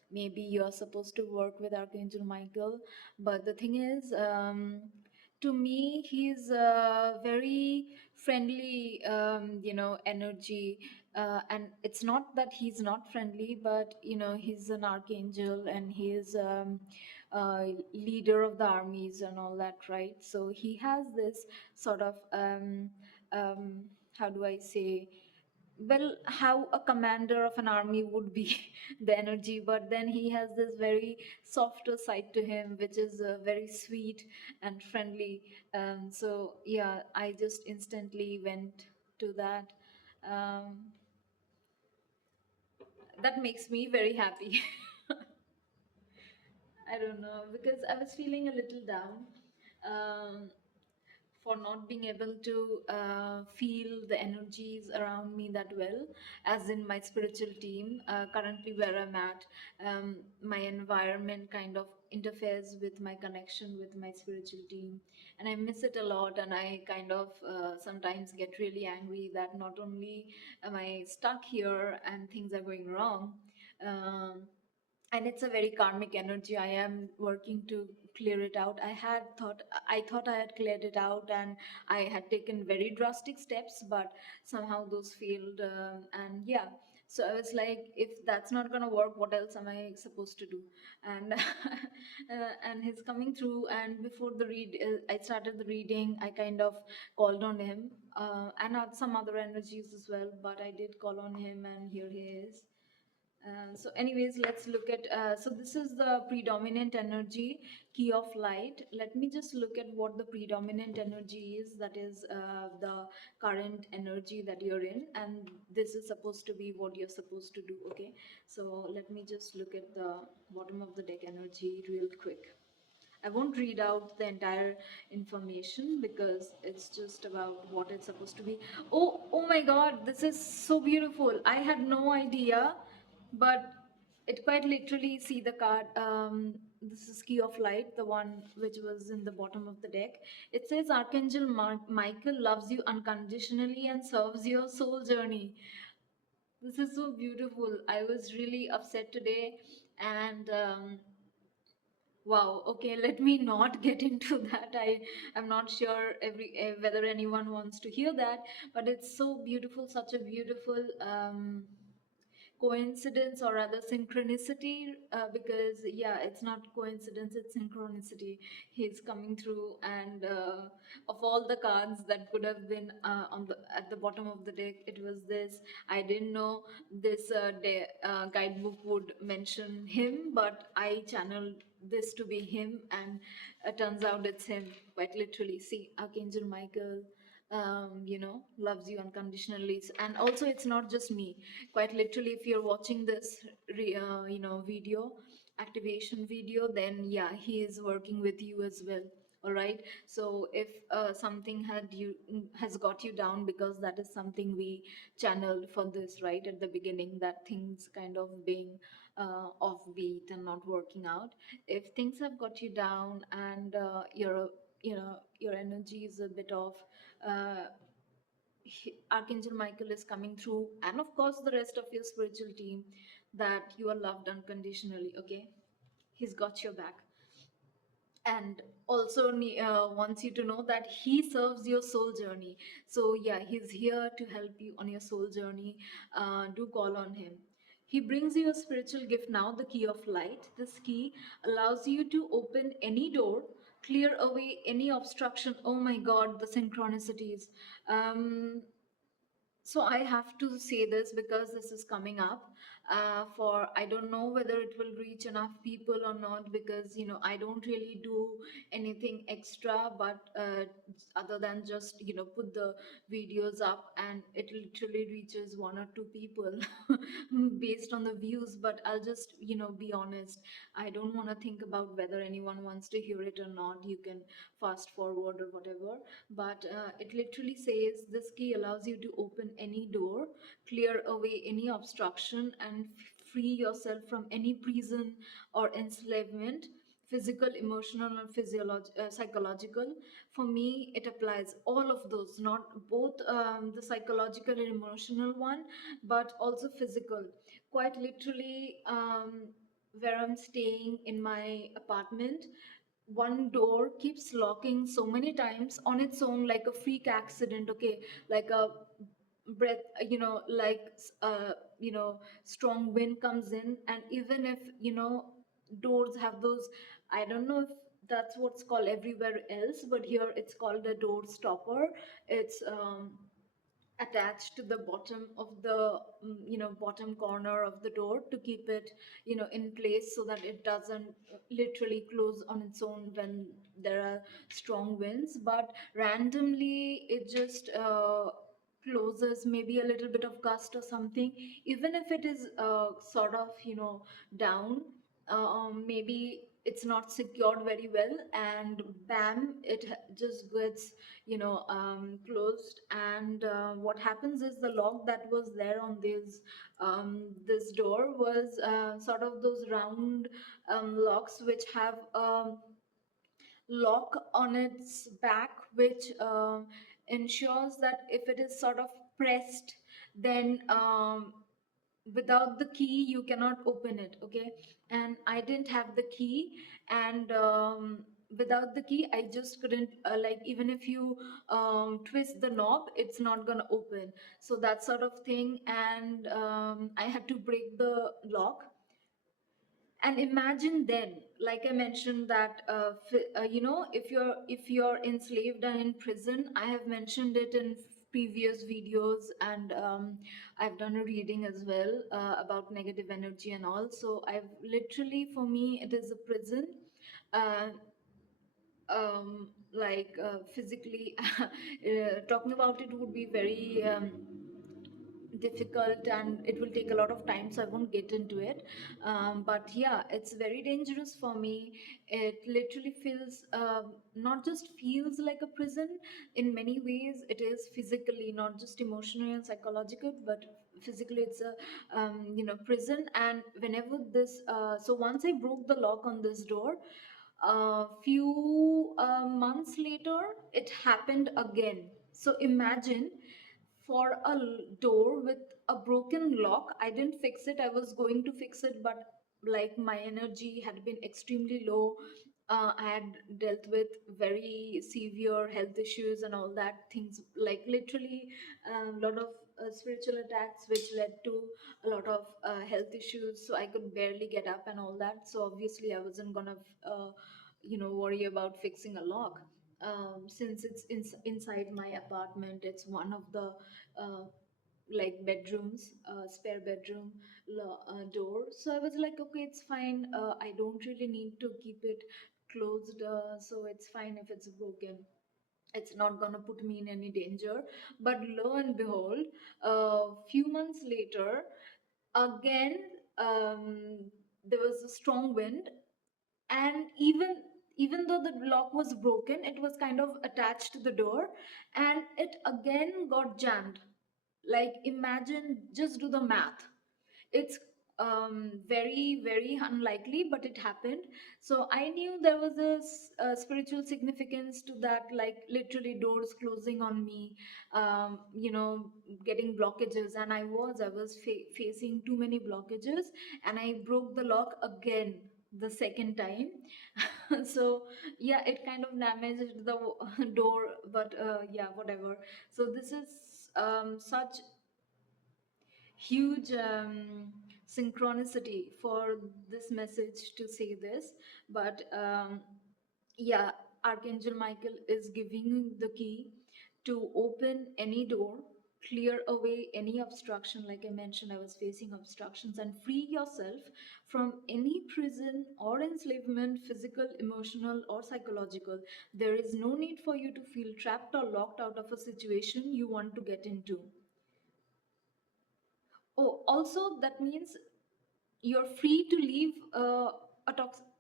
Maybe you're supposed to work with Archangel Michael, but the thing is, to me, he's a very friendly, energy. And it's not that he's not friendly, but he's an archangel, and he is leader of the armies and all that, right? So he has this sort of um, how do I say, well, how a commander of an army would be, the energy, but then he has this very softer side to him, which is very sweet and friendly. So yeah, I just instantly went to that. um, that makes me very happy. I don't know, because I was feeling a little down. um, for not being able to feel the energies around me that well, as in my spiritual team. Currently, where I'm at, my environment kind of interferes with my connection with my spiritual team, and I miss it a lot. And I kind of sometimes get really angry that not only am I stuck here and things are going wrong. Um, and it's a very karmic energy. I am working to clear it out. I thought I had cleared it out, and I had taken very drastic steps, but somehow those failed. And yeah, so I was like, if that's not going to work, what else am I supposed to do? And and he's coming through. And before I started the reading, I kind of called on him, and had some other energies as well, but I did call on him, and here he is. So anyways, let's look at, so this is the predominant energy, key of light. Let me just look at what the predominant energy is, that is the current energy that you're in, and this is supposed to be what you're supposed to do, okay? So let me just look at the bottom of the deck energy real quick. I won't read out the entire information because it's just about what it's supposed to be. Oh my God, this is so beautiful. I had no idea, but it quite literally, see the card. This is Key of Light, the one which was in the bottom of the deck. It says Archangel Michael loves you unconditionally and serves your soul journey. This is so beautiful. I was really upset today, and wow, okay, let me not get into that. I am not sure whether anyone wants to hear that, but it's so beautiful, such a beautiful coincidence, or rather synchronicity, because yeah, it's not coincidence, it's synchronicity. He's coming through, and of all the cards that could have been at the bottom of the deck, it was this. I didn't know this guidebook would mention him, but I channeled this to be him, and turns out it's him, quite literally. See, Archangel Michael, loves you unconditionally. And also, it's not just me. Quite literally, if you're watching this, video, activation video, then yeah, he is working with you as well. All right. So if something has got you down, because that is something we channeled for this right at the beginning, that things kind of being offbeat and not working out. If things have got you down, and your energy is a bit off, uh, Archangel Michael is coming through, and of course, the rest of your spiritual team, that you are loved unconditionally, okay? He's got your back. And also wants you to know that he serves your soul journey. So, yeah, he's here to help you on your soul journey. Do call on him. He brings you a spiritual gift now, the key of light. This key allows you to open any door, clear away any obstruction. Oh my God, the synchronicities. Um, so I have to say this because this is coming up. For I don't know whether it will reach enough people or not, because I don't really do anything extra, but other than just put the videos up, and it literally reaches one or two people based on the views. But I'll just be honest. I don't want to think about whether anyone wants to hear it or not. You can fast forward or whatever, but it literally says this key allows you to open any door, clear away any obstruction, and free yourself from any prison or enslavement, physical, emotional, or psychological. For me, it applies all of those, not both the psychological and emotional one, but also physical. Quite literally, where I'm staying in my apartment, one door keeps locking so many times on its own, like a freak accident, okay? Like a breath, like strong wind comes in, and even if doors have those, I don't know if that's what's called everywhere else, but here it's called a door stopper. It's attached to the bottom of the bottom corner of the door, to keep it in place, so that it doesn't literally close on its own when there are strong winds, but randomly it just closes, maybe a little bit of gust or something, even if it is sort of down. Maybe it's not secured very well, and bam, just gets, closed. And what happens is the lock that was there on this door was sort of those round locks which have lock on its back, which ensures that if it is sort of pressed, then without the key you cannot open it. Okay, and I didn't have the key, and without the key I just couldn't, like, even if you twist the knob, it's not gonna open. So that sort of thing, and I had to break the lock. And imagine then, like I mentioned, that if you're enslaved and in prison, I have mentioned it in previous videos, and I've done a reading as well about negative energy and all. So I've literally, for me, it is a prison. uh, Physically, talking about it would be very difficult, and it will take a lot of time, so I won't get into it. But yeah, it's very dangerous for me. It literally feels, not just feels like a prison. In many ways it is physically, not just emotional and psychological, but physically it's a prison. And whenever this so once I broke the lock on this door, a few months later it happened again. So imagine, for a door with a broken lock, I didn't fix it. I was going to fix it, but like my energy had been extremely low. I had dealt with very severe health issues and all that things, like literally a lot of spiritual attacks, which led to a lot of health issues. So I could barely get up and all that. So obviously I wasn't gonna worry about fixing a lock. Since it's inside my apartment, it's one of the like bedrooms, spare bedroom door. So I was like, okay, it's fine. I don't really need to keep it closed, so it's fine if it's broken. It's not gonna put me in any danger. But lo and behold, a few months later, again, um, there was a strong wind, and even though the lock was broken, it was kind of attached to the door, and it again got jammed. Like, imagine, just do the math. It's very very unlikely, but it happened. So I knew there was a spiritual significance to that, like literally doors closing on me, getting blockages. And I was facing too many blockages, and I broke the lock again the second time. So yeah, it kind of damaged the door, but yeah, whatever. So this is such huge synchronicity for this message to say this. But yeah, Archangel Michael is giving you the key to open any door, clear away any obstruction. Like I mentioned, I was facing obstructions, and free yourself from any prison or enslavement, physical, emotional, or psychological. There is no need for you to feel trapped or locked out of a situation you want to get into. Oh, also, that means you're free to leave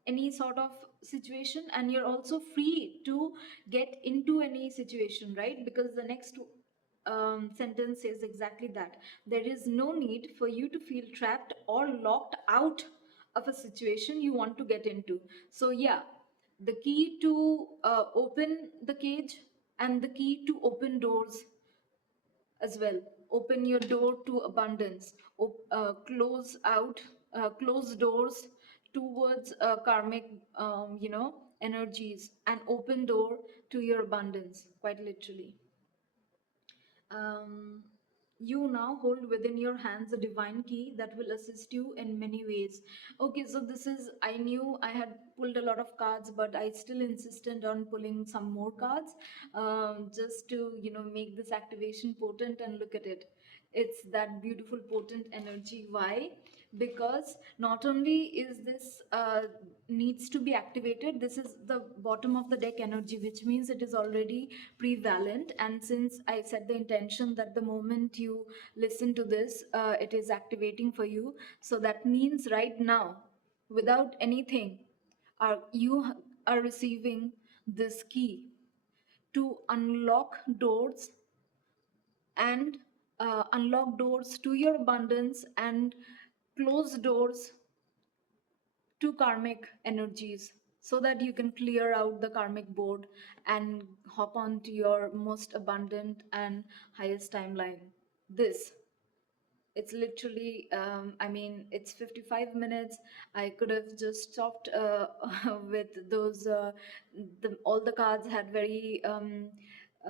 any sort of situation, and you're also free to get into any situation, right? Because the next sentence says exactly that. There is no need for you to feel trapped or locked out of a situation you want to get into. So yeah, the key to open the cage, and the key to open doors as well. Open your door to abundance. Close doors towards karmic, energies, and open door to your abundance, quite literally. um, you now hold within your hands a divine key that will assist you in many ways. Okay, so this is, I knew I had pulled a lot of cards, but I still insisted on pulling some more cards, just to, make this activation potent. And look at it. It's that beautiful, potent energy. Why? Because not only is this needs to be activated, this is the bottom of the deck energy, which means it is already prevalent. And since I set the intention that the moment you listen to this, it is activating for you, so that means right now, without anything, are receiving this key to and unlock doors to your abundance and close doors to karmic energies, so that you can clear out the karmic board and hop on to your most abundant and highest timeline. This, it's literally, I mean, it's 55 minutes. I could have just stopped with those, all the cards had very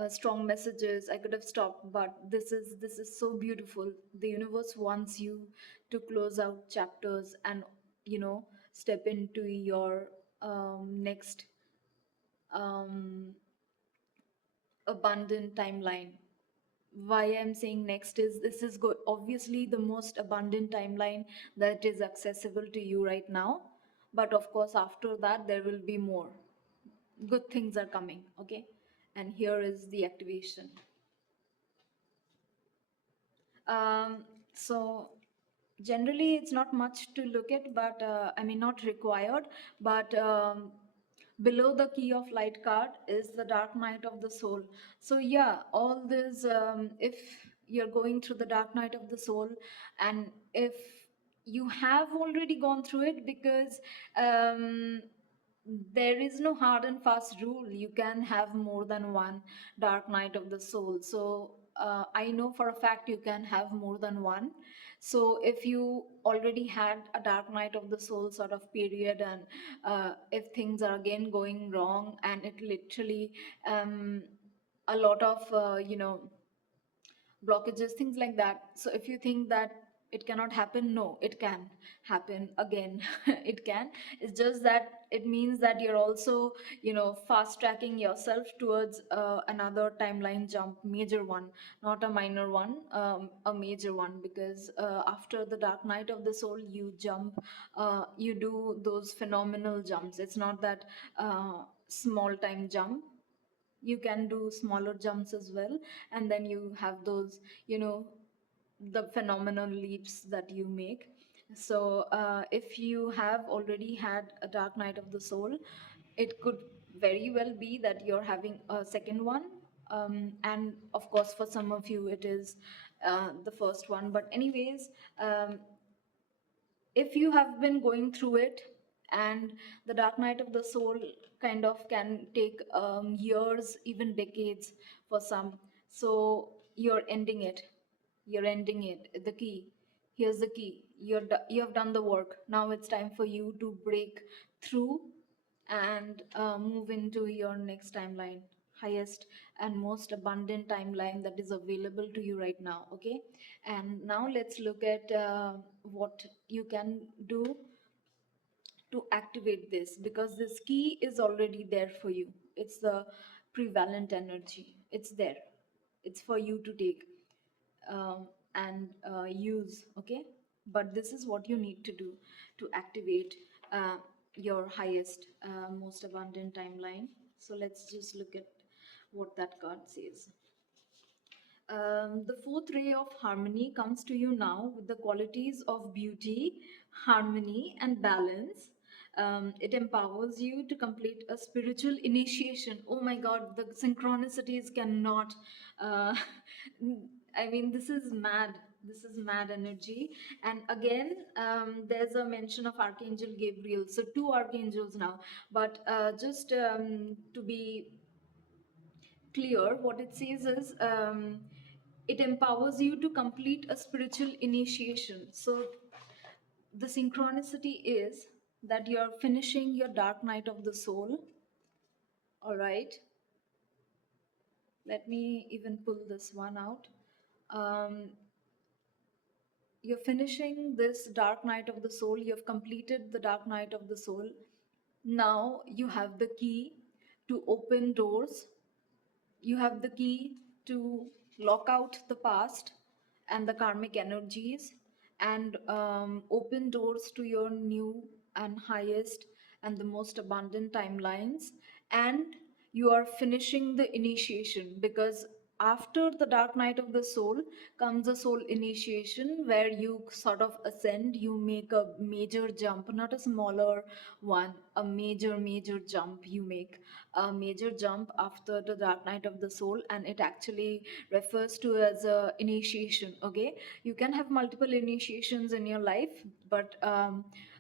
strong messages. I could have stopped, but this is so beautiful. The universe wants you to close out chapters and, you know, step into your next um, abundant timeline. Why I'm saying next is this is obviously the most abundant timeline that is accessible to you right now. But of course, after that, there will be more. Good things are coming, okay? And here is the activation. Um, so generally it's not much to look at, but I mean, not required, but below the key of light card is the dark night of the soul. So yeah, all this, if you're going through the dark night of the soul, and if you have already gone through it, because um, there is no hard and fast rule. You can have more than one dark night of the soul. So I know for a fact you can have more than one. So if you already had a dark night of the soul sort of period, and if things are again going wrong, and it literally a lot of blockages, things like that. So if you think that it cannot happen, no, it can happen again. It can. It's just that it means that you're also, fast tracking yourself towards another timeline jump, major one, not a minor one, a major one. Because after the dark night of the soul, you jump, you do those phenomenal jumps. It's not that small time jump. You can do smaller jumps as well, and then you have those, the phenomenal leaps that you make. So if you have already had a dark night of the soul, it could very well be that you're having a second one. And of course, for some of you it is the first one. But anyways, if you have been going through it, and the dark night of the soul kind of can take years, even decades for some. So you're ending it, the key. Here's the key. You have done the work. Now it's time for you to break through and move into your next timeline, highest and most abundant timeline that is available to you right now. Okay, and now let's look at what you can do to activate this, because this key is already there for you. It's the prevalent energy. It's there. It's for you to take and use. Okay, but this is what you need to do to activate your highest, most abundant timeline. So let's just look at what that card says. The fourth ray of harmony comes to you now with the qualities of beauty, harmony, and balance. It empowers you to complete a spiritual initiation. Oh my God, the synchronicities cannot. Uh, I mean, this is mad. This is mad energy. And again, there's a mention of Archangel Gabriel. So, two archangels now. But just to be clear, what it says is it empowers you to complete a spiritual initiation. So the synchronicity is that you're finishing your dark night of the soul. All right. Let me even pull this one out. Um, you're finishing this dark night of the soul. You have completed the dark night of the soul. Now you have the key to open doors. You have the key to lock out the past and the karmic energies, and open doors to your new and highest and the most abundant timelines. And you are finishing the initiation, because after the dark night of the soul comes a soul initiation, where you sort of ascend, you make a major jump, not a smaller one, a major jump. You make a major jump after the dark night of the soul, and it actually refers to as a initiation. Okay, you can have multiple initiations in your life, but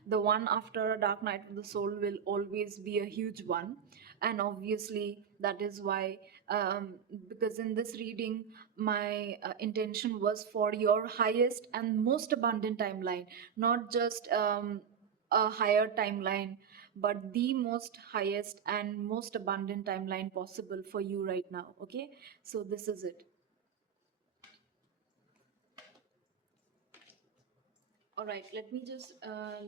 the one after a dark night of the soul will always be a huge one. And obviously that is why, um, because in this reading my intention was for your highest and most abundant timeline, not just a higher timeline, but the most highest and most abundant timeline possible for you right now. Okay, so this is it. All right, let me just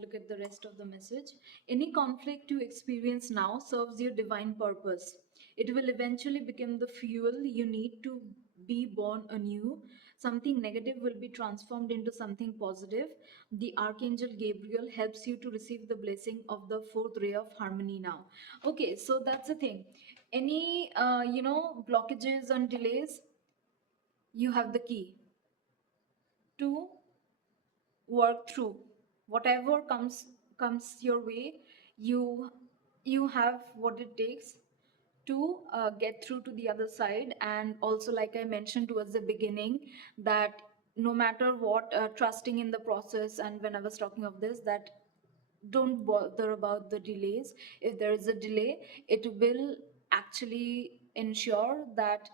look at the rest of the message. Any conflict you experience now serves your divine purpose. It will eventually become the fuel you need to be born anew. Something negative will be transformed into something positive. The Archangel Gabriel helps you to receive the blessing of the fourth ray of harmony now. Okay, so that's the thing. Any, blockages and delays, you have the key to work through whatever comes your way. You you have what it takes to get through to the other side. And also, like I mentioned towards the beginning, that no matter what, trusting in the process. And when I was talking of this, that don't bother about the delays. If there is a delay, it will actually ensure that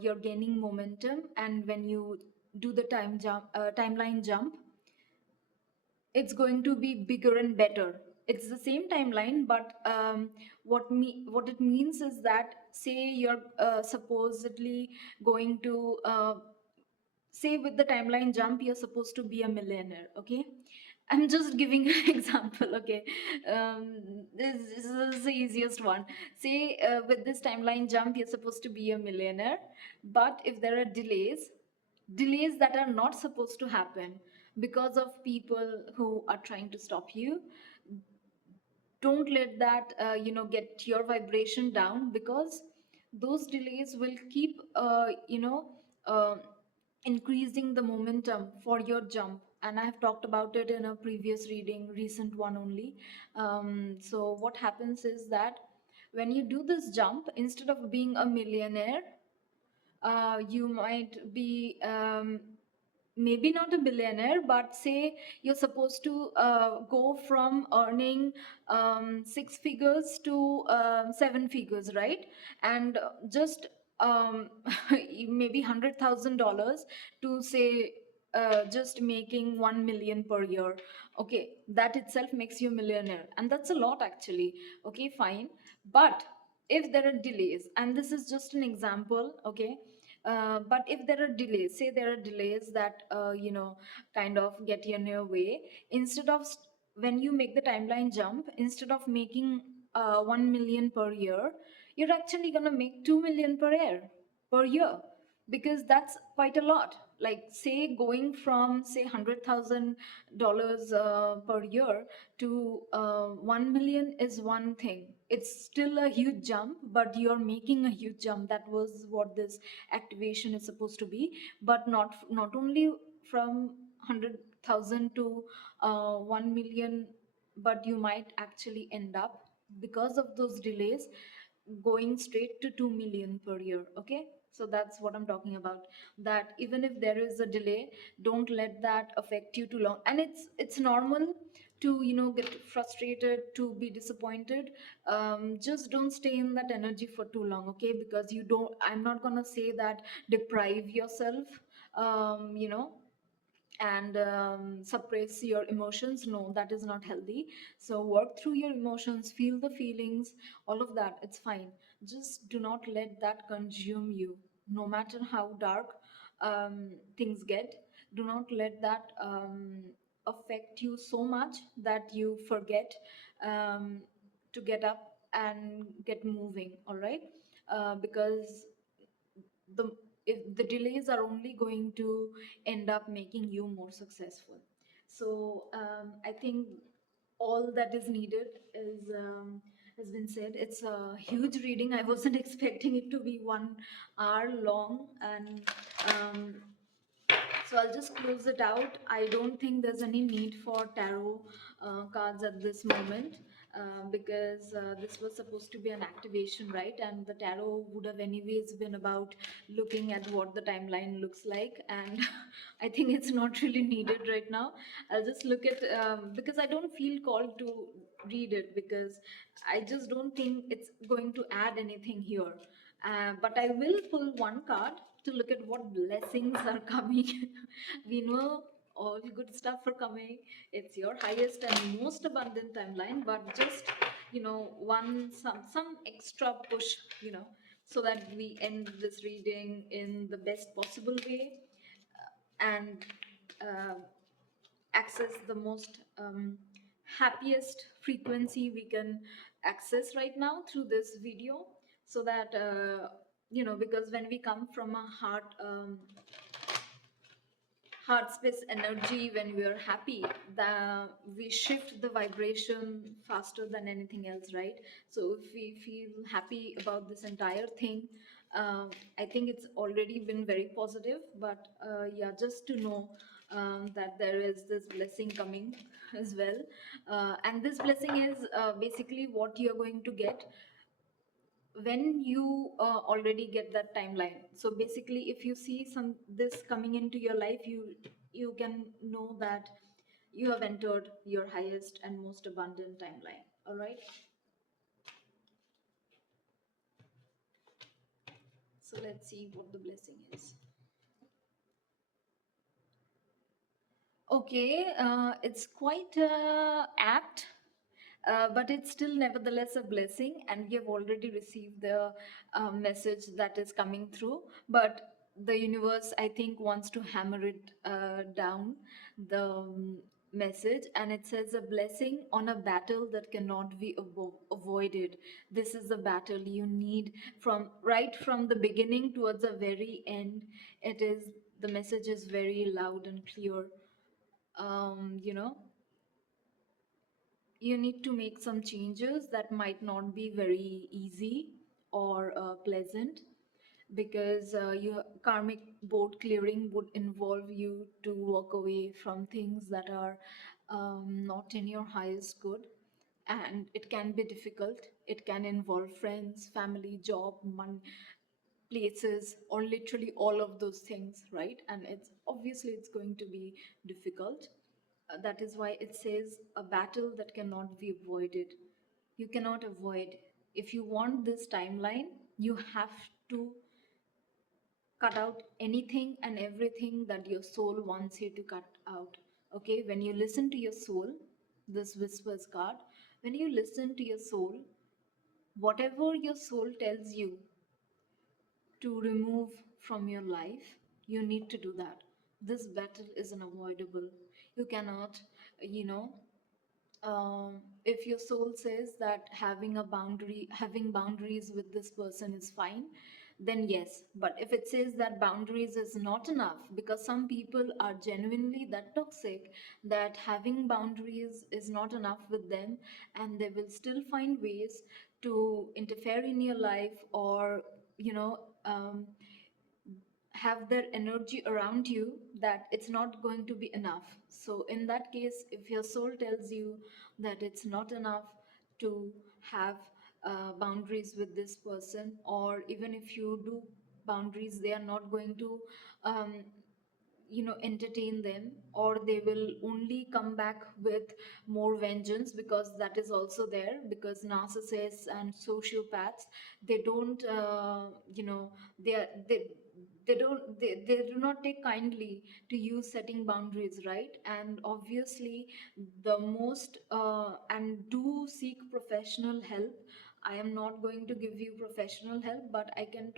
you're gaining momentum. And when you do the timeline jump, it's going to be bigger and better. It's the same timeline, but what it means is that, say you're supposedly going to say with the timeline jump you're supposed to be a millionaire. Okay, I'm just giving an example. Okay, this is the easiest one. Say with this timeline jump you're supposed to be a millionaire, but if there are delays that are not supposed to happen because of people who are trying to stop you, don't let that get your vibration down, because those delays will keep uh, increasing the momentum for your jump. And I have talked about it in a previous reading, recent one only. So what happens is that when you do this jump, instead of being a millionaire, you might be, maybe not a billionaire, but say you're supposed to go from earning six figures to seven figures, right? And just um, maybe $100,000 to say just making 1 million per year. Okay, that itself makes you a millionaire, and that's a lot actually. Okay, fine. But if there are delays, and this is just an example, okay, but if there are delays, say there are delays that kind of get in your way, instead of when you make the timeline jump, instead of making 1 million per year, you're actually going to make 2 million per year, because that's quite a lot. Like, say going from, say, $100,000 per year to 1 million is one thing. It's still a huge jump, but you're making a huge jump. That was what this activation is supposed to be. But not only from 100,000 to 1 million, but you might actually end up, because of those delays, going straight to 2 million per year. Okay, so that's what I'm talking about. That even if there is a delay, don't let that affect you too long. And it's normal to get frustrated, to be disappointed. Just don't stay in that energy for too long. Okay, because you don't, I'm not gonna say that deprive yourself, um, you know and suppress your emotions. No, that is not healthy. So work through your emotions, feel the feelings, all of that. It's fine. Just do not let that consume you. No matter how dark things get, do not let that affect you so much that you forget um, to get up and get moving. All right, because the if the delays are only going to end up making you more successful. So I think all that is needed is has been said. It's a huge reading. I wasn't expecting it to be 1 hour long, and um, so I'll just close it out. I don't think there's any need for tarot cards at this moment, because this was supposed to be an activation, right? And the tarot would have anyways been about looking at what the timeline looks like. And I think it's not really needed right now. I'll just look at, because I don't feel called to read it, because I just don't think it's going to add anything here. But I will pull one card to look at what blessings are coming. We know all good stuff are coming. It's your highest and most abundant timeline, but just one some extra push, so that we end this reading in the best possible way, and uh, access the most happiest frequency we can access right now through this video, so that because when we come from a heart space energy, when we are happy, we shift the vibration faster than anything else, right? So if we feel happy about this entire thing, I think it's already been very positive. But yeah, just to know that there is this blessing coming as well, and this blessing is basically what you're going to get when you already get that timeline. So basically, if you see some this coming into your life, you can know that you have entered your highest and most abundant timeline. All right, so let's see what the blessing is. Okay, it's quite apt, but it's still nevertheless a blessing, and we have already received the message that is coming through. But the universe, I think, wants to hammer it down, the message, and it says a blessing on a battle that cannot be avoided. This is the battle you need from right from the beginning towards the very end. It is the message is very loud and clear. um, you know you need to make some changes that might not be very easy or pleasant, because your karmic board clearing would involve you to walk away from things that are not in your highest good. And it can be difficult. It can involve friends, family, job, money, places, or literally all of those things, right? And it's obviously it's going to be difficult. That is why it says a battle that cannot be avoided. You cannot avoid. If you want this timeline, you have to cut out anything and everything that your soul wants you to cut out. Okay, when you listen to your soul, this whispers card, when you listen to your soul, whatever your soul tells you to remove from your life, you need to do that. This battle is unavoidable. You cannot, you know, if your soul says that having boundaries with this person is fine, then yes. But if it says that boundaries is not enough, because some people are genuinely that toxic that having boundaries is not enough with them, and they will still find ways to interfere in your life, or you know um, have their energy around you, that it's not going to be enough. So in that case, if your soul tells you that it's not enough to have boundaries with this person, or even if you do boundaries, they are not going to um, entertain them, or they will only come back with more vengeance, because that is also there. Because narcissists and sociopaths, they don't they are, they don't they do not take kindly to you setting boundaries, right? And obviously, the most and do seek professional help. I am not going to give you professional help, but I can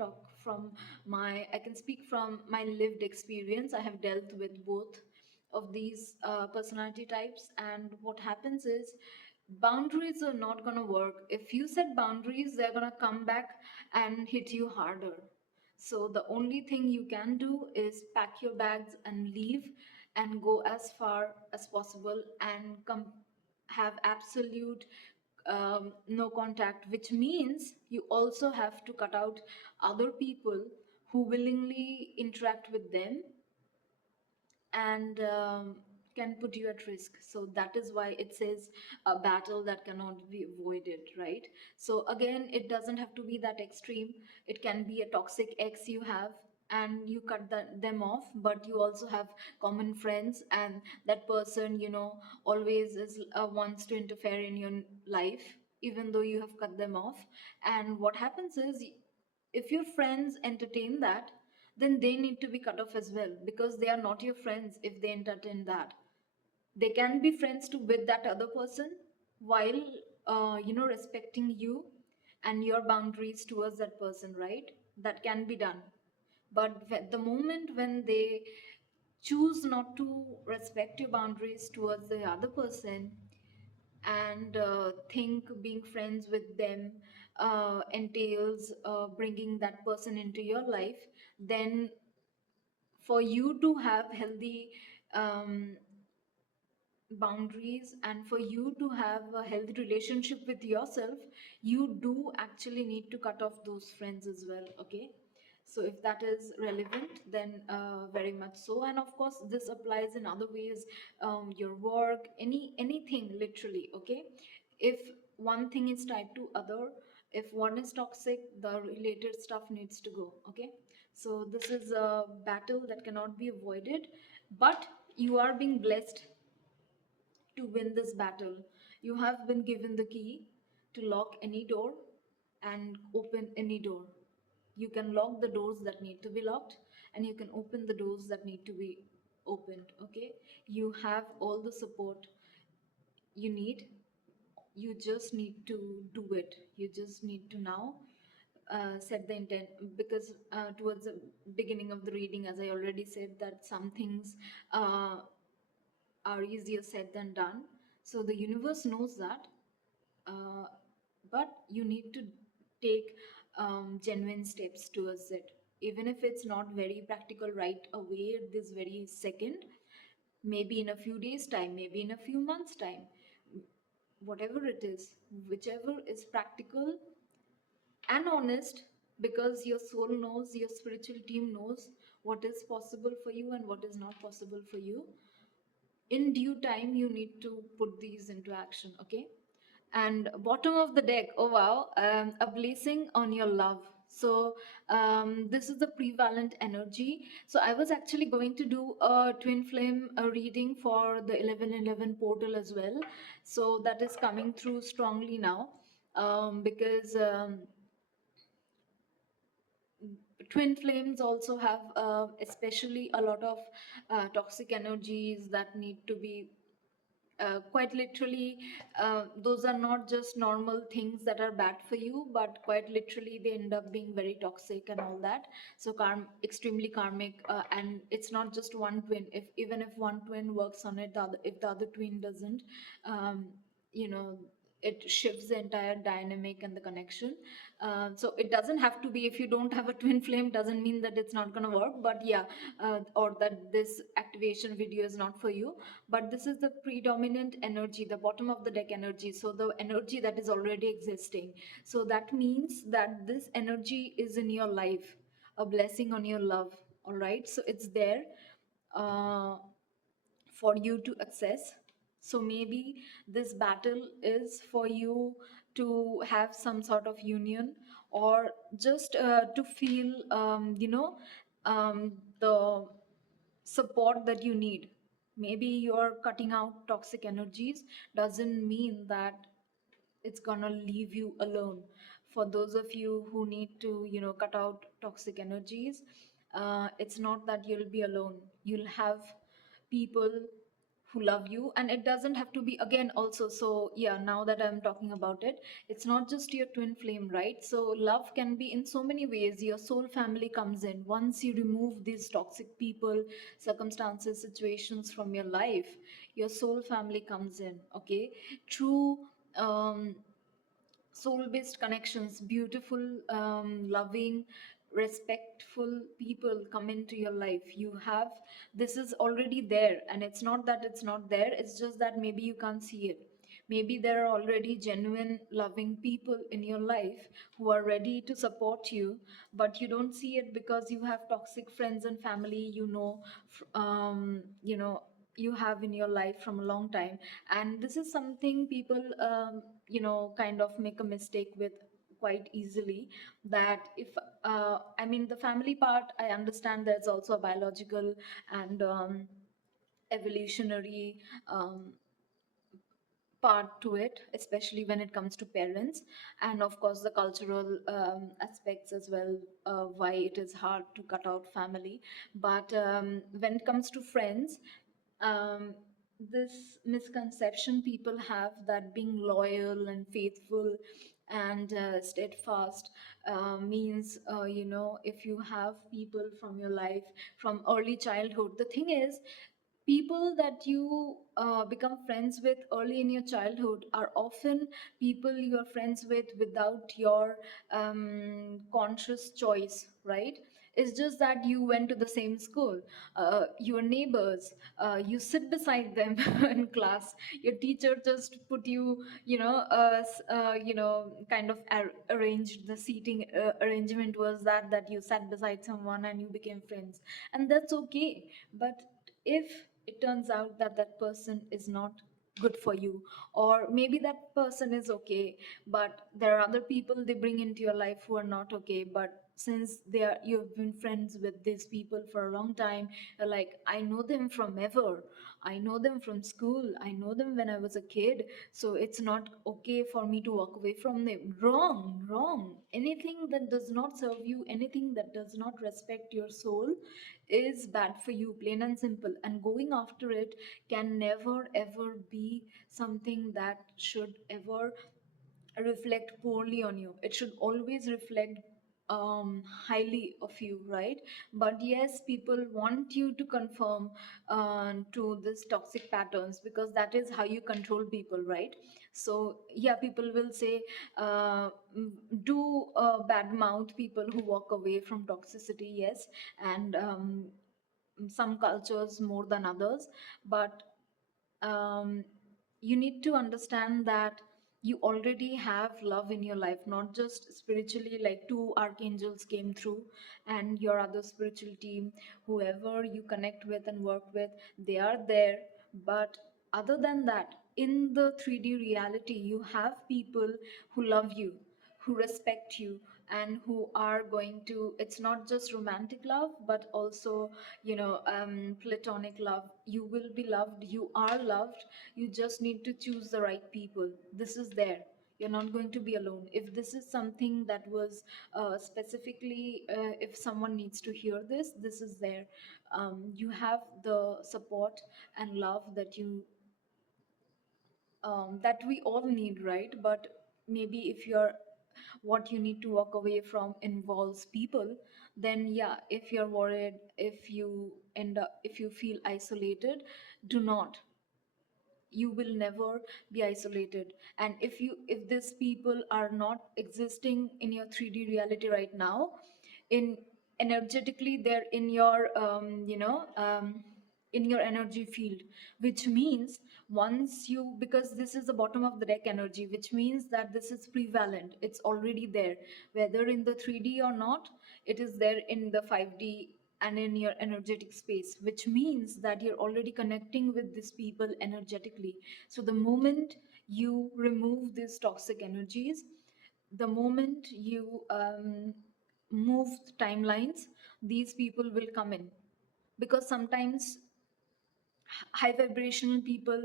speak from my lived experience. I have dealt with both of these personality types, and what happens is boundaries are not going to work. If you set boundaries, they're going to come back and hit you harder. So the only thing you can do is pack your bags and leave, and go as far as possible, and have absolute no contact, which means you also have to cut out other people who willingly interact with them and can put you at risk. So that is why it says a battle that cannot be avoided, right? So again, it doesn't have to be that extreme. It can be a toxic ex you have and you cut them off, but you also have common friends, and that person, always is wants to interfere in your life even though you have cut them off. And what happens is, if your friends entertain that, then they need to be cut off as well, because they are not your friends if they entertain that. They can be friends to with that other person while respecting you and your boundaries towards that person, right? That can be done. But the moment when they choose not to respect your boundaries towards the other person, and think being friends with them entails bringing that person into your life, then for you to have healthy um, boundaries and for you to have a healthy relationship with yourself, you do actually need to cut off those friends as well, okay? So if that is relevant, then very much so. And of course this applies in other ways, your work, anything literally, okay? If one thing is tied to other, if one is toxic, the related stuff needs to go, okay? So this is a battle that cannot be avoided, but you are being blessed to win this battle. You have been given the key to lock any door and open any door. You can lock the doors that need to be locked, and you can open the doors that need to be opened. Okay? You have all the support you need. You just need to do it. You just need to now set the intent, because towards the beginning of the reading, as I already said, that some things uh, are easier said than done. So the universe knows that, uh, but you need to take genuine steps towards it. Even if it's not very practical right away at this very second, maybe in a few days' time, maybe in a few months' time, whatever it is, whichever is practical and honest, because your soul knows, your spiritual team knows what is possible for you and what is not possible for you. In due time you need to put these into action, okay? And bottom of the deck, oh wow, a blessing on your love. So this is the prevalent energy. So I was actually going to do a twin flame reading for the 1111 portal as well, so that is coming through strongly now, because twin flames also have especially a lot of toxic energies that need to be quite literally, those are not just normal things that are bad for you, but quite literally they end up being very toxic and all that. So extremely karmic, and it's not just one twin. If even if one twin works on it, if the other twin doesn't, um, you know it shifts the entire dynamic and the connection. So it doesn't have to be, if you don't have a twin flame doesn't mean that it's not going to work, but yeah, or that this activation video is not for you. But this is the predominant energy, the bottom of the deck energy, so the energy that is already existing. So that means that this energy is in your life, a blessing on your love. All right, so it's there uh, for you to access. So maybe this battle is for you to have some sort of union, or just to feel the support that you need. Maybe you're cutting out toxic energies doesn't mean that it's gonna leave you alone. For those of you who need to, cut out toxic energies, it's not that you'll be alone. You'll have people who love you, and it doesn't have to be, again, also. So yeah, now that I'm talking about it, it's not just your twin flame, right? So love can be in so many ways. Your soul family comes in once you remove these toxic people, circumstances, situations from your life. Your soul family comes in, okay? True um, soul based connections, beautiful, loving, respectful people come into your life. You have, this is already there, and it's not that it's not there, it's just that maybe you can't see it. Maybe there are already genuine loving people in your life who are ready to support you, but you don't see it because you have toxic friends and family, you have in your life from a long time. And this is something people kind of make a mistake with quite easily. That if I mean, the family part, I understand there's also a biological and evolutionary um, part to it, especially when it comes to parents, and of course the cultural aspects as well, why it is hard to cut out family. But when it comes to friends, um, this misconception people have that being loyal and faithful and steadfast means, if you have people from your life from early childhood. The thing is, people that you become friends with early in your childhood are often people you are friends with without your conscious choice, right? It's just that you went to the same school, your neighbors, you sit beside them in class. Your teacher just put you, kind of arranged the seating arrangement was that you sat beside someone and you became friends, and that's okay. But if it turns out that that person is not good for you, or maybe that person is okay, but there are other people they bring into your life who are not okay, but since you've been friends with these people for a long time, you're like, I know them from ever, I know them from school, I know them when I was a kid, so it's not okay for me to walk away from them. Wrong, wrong. Anything that does not serve you, anything that does not respect your soul is bad for you, plain and simple. And going after it can never ever be something that should ever reflect poorly on you. It should always reflect highly of you, right? But yes, people want you to conform to this toxic patterns, because that is how you control people, right? So yeah, people will say, mm, do bad mouth people who walk away from toxicity, yes. And some cultures more than others, but um, you need to understand that you already have love in your life, not just spiritually, like two archangels came through, and your other spiritual team, whoever you connect with and work with, they are there. But other than that, in the 3D reality, you have people who love you, who respect you, and who are going to, it's not just romantic love, but also, platonic love. You will be loved, you are loved. You just need to choose the right people. This is there. You're not going to be alone. If this is something that was specifically, if someone needs to hear this, this is there. You have the support and love that we all need, right? But maybe if you're, what you need to walk away from involves people, then yeah, if you're worried, if you end up, if you feel isolated, do not. You will never be isolated. And if these people are not existing in your 3D reality right now, in energetically they're in your in your energy field, which means once you, because this is the bottom of the deck energy, which means that this is prevalent, it's already there, whether in the 3D or not, it is there in the 5D and in your energetic space, which means that you're already connecting with these people energetically. So the moment you remove these toxic energies, the moment you move timelines, these people will come in. Because sometimes high vibrational people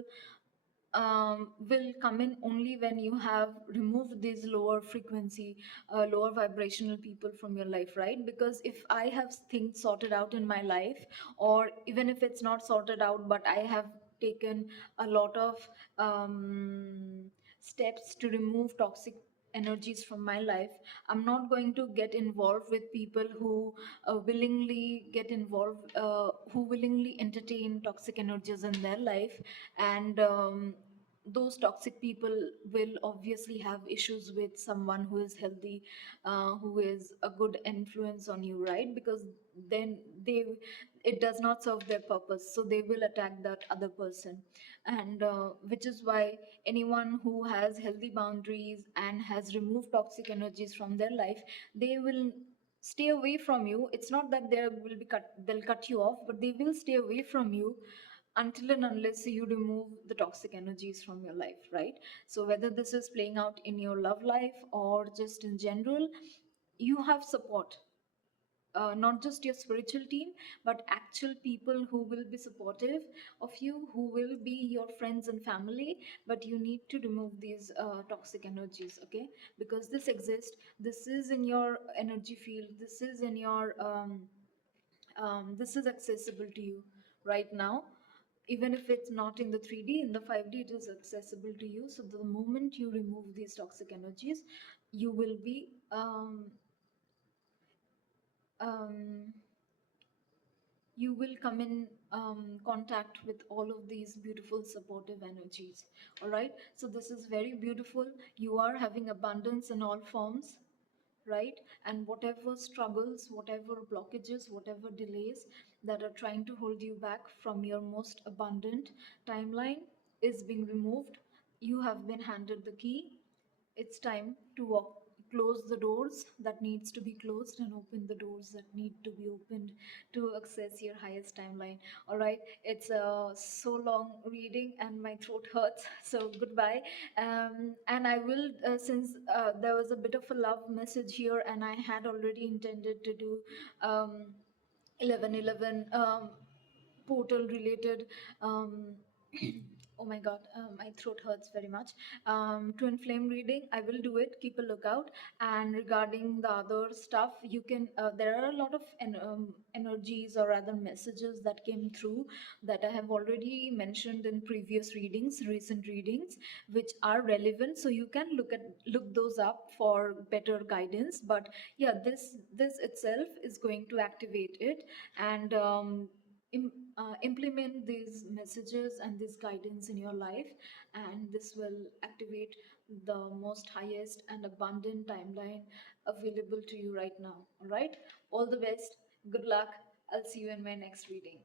will come in only when you have removed these lower frequency, lower vibrational people from your life, right? Because if I have things sorted out in my life, or even if it's not sorted out, but I have taken a lot of steps to remove toxic energies from my life, I'm not going to get involved with people who willingly get involved, who willingly entertain toxic energies in their life. And those toxic people will obviously have issues with someone who is healthy, who is a good influence on you, right? Because then they, it does not serve their purpose, so they will attack that other person. And which is why anyone who has healthy boundaries and has removed toxic energies from their life, they will stay away from you. It's not that they'll cut you off, but they will stay away from you until and unless you remove the toxic energies from your life, right? So whether this is playing out in your love life or just in general, you have support, not just your spiritual team, but actual people who will be supportive of you, who will be your friends and family. But you need to remove these toxic energies, okay? Because this exists, this is in your energy field, this is in your this is accessible to you right now. Even if it's not in the 3D, in the 5D it is accessible to you. So the moment you remove these toxic energies, you will be um, you will come in contact with all of these beautiful supportive energies. All right, so this is very beautiful. You are having abundance in all forms, right? And whatever struggles, whatever blockages, whatever delays that are trying to hold you back from your most abundant timeline is being removed. You have been handed the key. It's time to walk, close the doors that needs to be closed and open the doors that need to be opened to access your highest timeline. All right, it's a so long reading and my throat hurts, so goodbye. And I will, since there was a bit of a love message here and I had already intended to do um, 1111 portal related um, oh my god, my throat hurts very much. Twin flame reading, I will do it, keep a lookout. And regarding the other stuff, you can there are a lot of energies or other messages that came through that I have already mentioned in previous readings, recent readings, which are relevant, so you can look those up for better guidance. But yeah, this itself is going to activate it. And implement these messages and this guidance in your life, and this will activate the most highest and abundant timeline available to you right now. All right, all the best, good luck. I'll see you in my next reading.